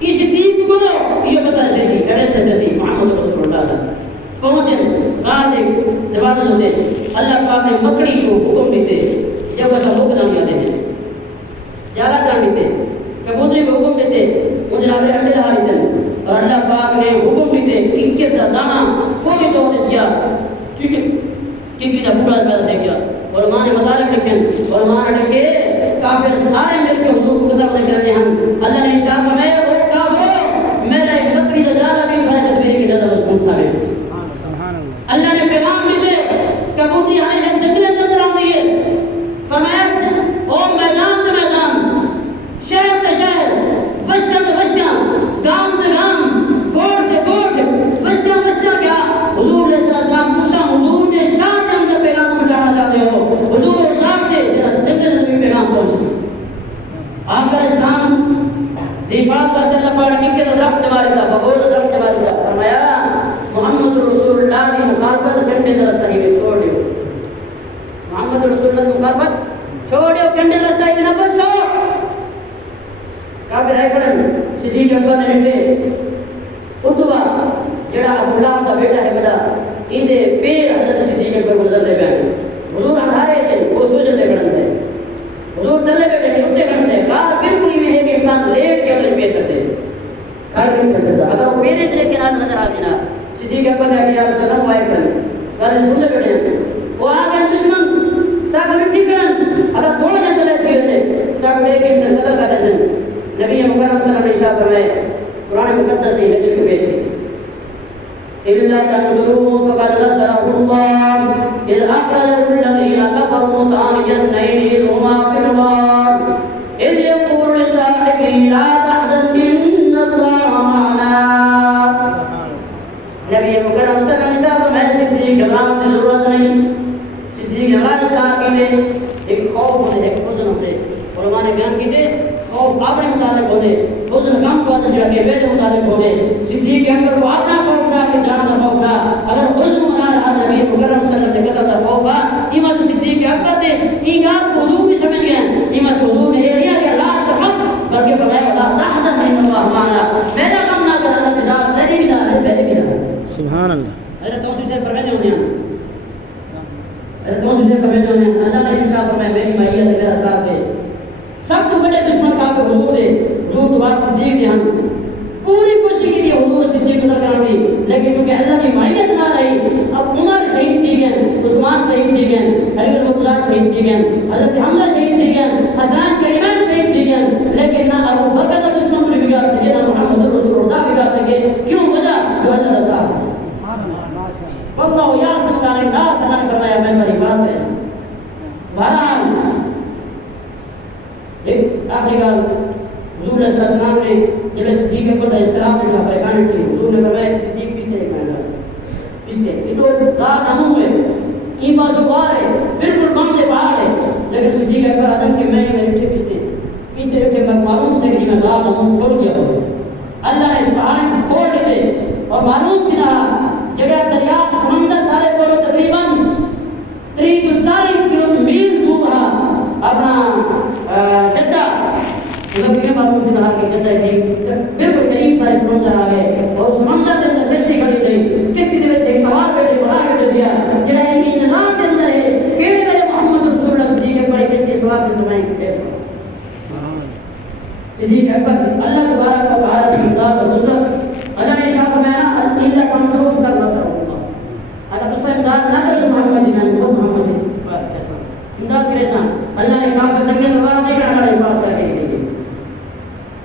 یہ صدیق کو کرو یہ پتہ ہے سی ایڈریس ہے سی محمد رسول اللہ تھا. پہنچے کہا دے دروازے ہوتے, اللہ پاک نے مکڑی کو حکم دیتے جب وہ سب حکم نہیں آتے ہیں جالا کر دیتے, کبوتری کو حکم دیتے وہ جناب انڈے لہا دیتے, اور اللہ پاک نے حکم دیتے کہ کا دانا فوری طور سے دیا, ٹھیک ہے کیونکہ جب بوڑھا پیدا تھے گیا. اور ماں نے مطالب لکھیں, اور ماں نے لکھے کافر سارے مل کے حضور کو کتاب کرتے ہیں, اللہ نے ارشاد فرمایا وہ کافرو میرا ایک لکڑی کا جالا بھی کھائے تو میری کی زیادہ مضبوط ثابت ہے. اللہ نے پیغام دیتے کبوتری ہمیشہ جنگلیں نظر آتی ہے, فرمایا او میدان تو میدان, شہر تو شہر, وسطیاں تو وسطیاں, گام تو گام, کوٹ تو کوٹ, وسطیاں وسطیاں کیا حضور علیہ السلام پوچھا حضور نے شان کے اندر پیغام پہنچانا چاہتے ہو, حضور اور ذات کے جنگل میں پیغام پہنچا. آقا اسلام دیفات واسطے اللہ پاک کی کے درخت نواری کا بغور درخت نواری کا, فرمایا محمد رسول اللہ کی مخالفت کنڈے رستہ ہی میں چھوڑ دیو, محمد رسول اللہ کی مخالفت چھوڑ دیو کنڈے رستہ ہی میں نہ بچو. کافر آئے کھڑے صدیق اکبر نے بیٹھے, اتبا جڑا ابو لہب کا بیٹا ہے بڑا, اندے پیر حضرت صدیق اکبر کو نظر دے بیان, حضور اندھارے تھے وہ سوجن دے کھڑے تھے, حضور تلے بیٹھے کہ اٹھتے کھڑے تھے, کار بالکل ہی میں ہے کہ انسان لیٹ کے اندر پی سکتے, کار نہیں کر سکتا, اگر وہ پیرے تلے کے نام نظر آ جنا. صدیق اکبر نے کہا سلام وائے کرنے کارے سن دے بیٹھے ہیں, وہ آگے دشمن ساکھ مٹھی کرن اگر تھوڑے جن تلے تھی ہوتے ساکھ لے کے انسان قدر کرنے سے نبی مکرم صلی اللہ علیہ وسلم فرمائے قرآن مقدس میں ایک شکل پیش کی إلا تنصروه فقد نصره الله إذ أخرجه الذين كفروا ثاني اثنين إذ هما في الغار إذ يقول لصاحبه لا تحزن إن الله معنا. نبی مکرم صلی اللہ علیہ وسلم فرمائے صدیق گھبراہٹ کی ضرورت نہیں, صدیق گھبراہٹ سے کی دے ایک خوف ہوتے ایک حزن ہوتے, علماء نے بیان کی دے خوف اپنے متعلق ہوتے, حزن کام کو آدھا جڑا کے بیٹے متعلق ہوتے. صدیق اکبر کو اپنا خوف نہ کہ جان کا خوف نہ, اگر حزن منا رہا نبی مکرم صلی اللہ علیہ وسلم نے کہا تھا خوف ہے ایمان صدیق اکبر دے ایمان کو حضور بھی سمجھ گئے, ایمان کو حضور نے یہ لیا کہ لا تخف بلکہ فرمایا لا تحزن ان اللہ معنا, میرا غم نہ کر اللہ کی ذات تیری بھی نہ ہے میری بھی نہ ہے. سبحان اللہ. حضرت توسیع سے فرماتے ہوتے ہیں, حضرت توسیع سے فرماتے ہوتے ہیں اللہ نے انصاف فرمایا میری معیت ہے میرا ساتھ ہے. سب تو بڑے دشمن کافر حضور دے, حضور تو بات صدیق دے, ہم پوری کوشش سی بھی حضور صدیق قدر کرنے لیکن چونکہ اللہ کی معیت نہ رہی اب عمر شہید تھی گئے عثمان شہید تھی گئے علی المرتضیٰ شہید تھی گئے حضرت حمزہ شہید تھی گئے حسنان کریمان شہید تھی گئے لیکن نہ ابو بکر کا دشمن کو بگاڑ سکے نہ محمد رسول اللہ بگاڑ سکے کیوں وجہ جو اللہ کا صاحب ہے واللہ یعصمک من الناس اللہ نے فرمایا میں تمہاری حفاظت کرے بہرحال ایک آخری گل حضور علیہ السلام نے جب صدیق اکبر کا اضطراب میں تھا پریشانی تھی حضور نے فرمایا صدیق پستے پستے یہ تو رات ہم ہوئے این پاسو باہر ہے بالکل بم کے باہر ہے لیکن صدیق اکبر آدم کے میں میرے اٹھے پستے اٹھے میں معلوم تھا کہ میں رات ہم کھول گیا ہوں اللہ نے پہاڑ کھول دیتے اور معلوم تھی رہا جگہ دریا سمندر سارے کو تقریباً 40 میل دور رہا اپنا جدہ مطلب یہ معلوم تھی رہا کہ جدہ تھی بالکل قریب سارے سمندر آ گئے اور سمندر کے اندر کشتی کھڑی گئی کشتی کے ایک سوار بیٹے بڑا بیٹے دیا جڑا ان انتظام کے اندر ہے کہ میرے محمد رسول اللہ صدیق اکبر کشتی سوار کے تمہیں صدیق اکبر اللہ تبارک و تعالی کی امداد اور نصرت اللہ نے ارشاد فرمایا الا تنصروه فقد نصره الله اگر تم امداد نہ کرو محمد نے خود محمد کی حفاظت کیسا امداد کرے سان اللہ نے کافر ننگے تلوار دے کر اللہ نے حفاظت کر کے دکھائی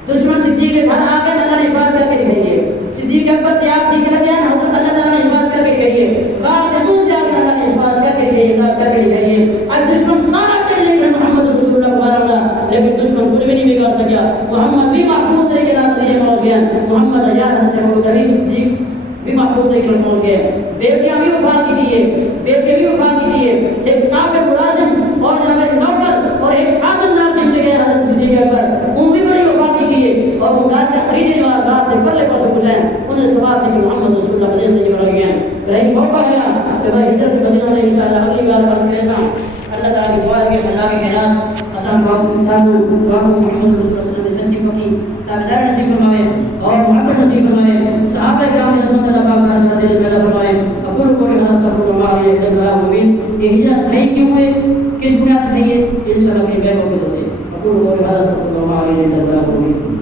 دشمن صدیق کے گھر آ گئے اللہ نے حفاظت کر کے دکھائی صدیق اکبر تیار تھی کہ نہ حضرت اللہ تعالی نے حفاظت کر کے دکھائی غار کے منہ جا کے اللہ نے حفاظت کر کے دکھائی امداد کر کے دکھائی آج دشمن سارا کر لے محمد رسول اللہ مبارک لیکن دشمن کچھ بھی نہیں بگاڑ سکیا محمد بھی محفوظ طریقے سے دیے پہنچ گیا محمد اجار حضرت ابو بکر صدیق بھی محفوظ طریقے سے پہنچ گئے بیٹیاں بھی وفات کی دیے بیٹے بھی وفات کی دیے ایک کافر ملازم اور جناب ایک نوکر اور ایک خادم نام جمتے گئے حضرت صدیق اکبر ان بھی بڑی وفات کی دیے اور وہ گاچا خریدنے جو آزاد تھے پرلے پاسوں پہنچائیں انہیں سوال تھے کہ محمد رسول اللہ مدینہ سے بڑھ گئے رہی موقع ہے کہ بھائی ہجرت مدینہ سے انشاءاللہ اگلی بار بس کرے سا اللہ تعالیٰ کی دعا ہے کہ اللہ کے خیرات آسان انسان دعا کو محمد رسول اللہ صلی اللہ علیہ وسلم سچی پکی تابعدار نصیب فرمائے اور محبت نصیب فرمائے صحابہ کرام نے سنت اللہ پاک صلی اللہ علیہ وسلم پیدا فرمائے اقول قولی هذا استغفر الله لي ولكم وللمؤمنين یہ ہجرت تھی کیوں ہے کس بنیاد تھی انشاءاللہ کہ بے وقت ہوتے اقول قولی هذا استغفر الله لي ولكم وللمؤمنين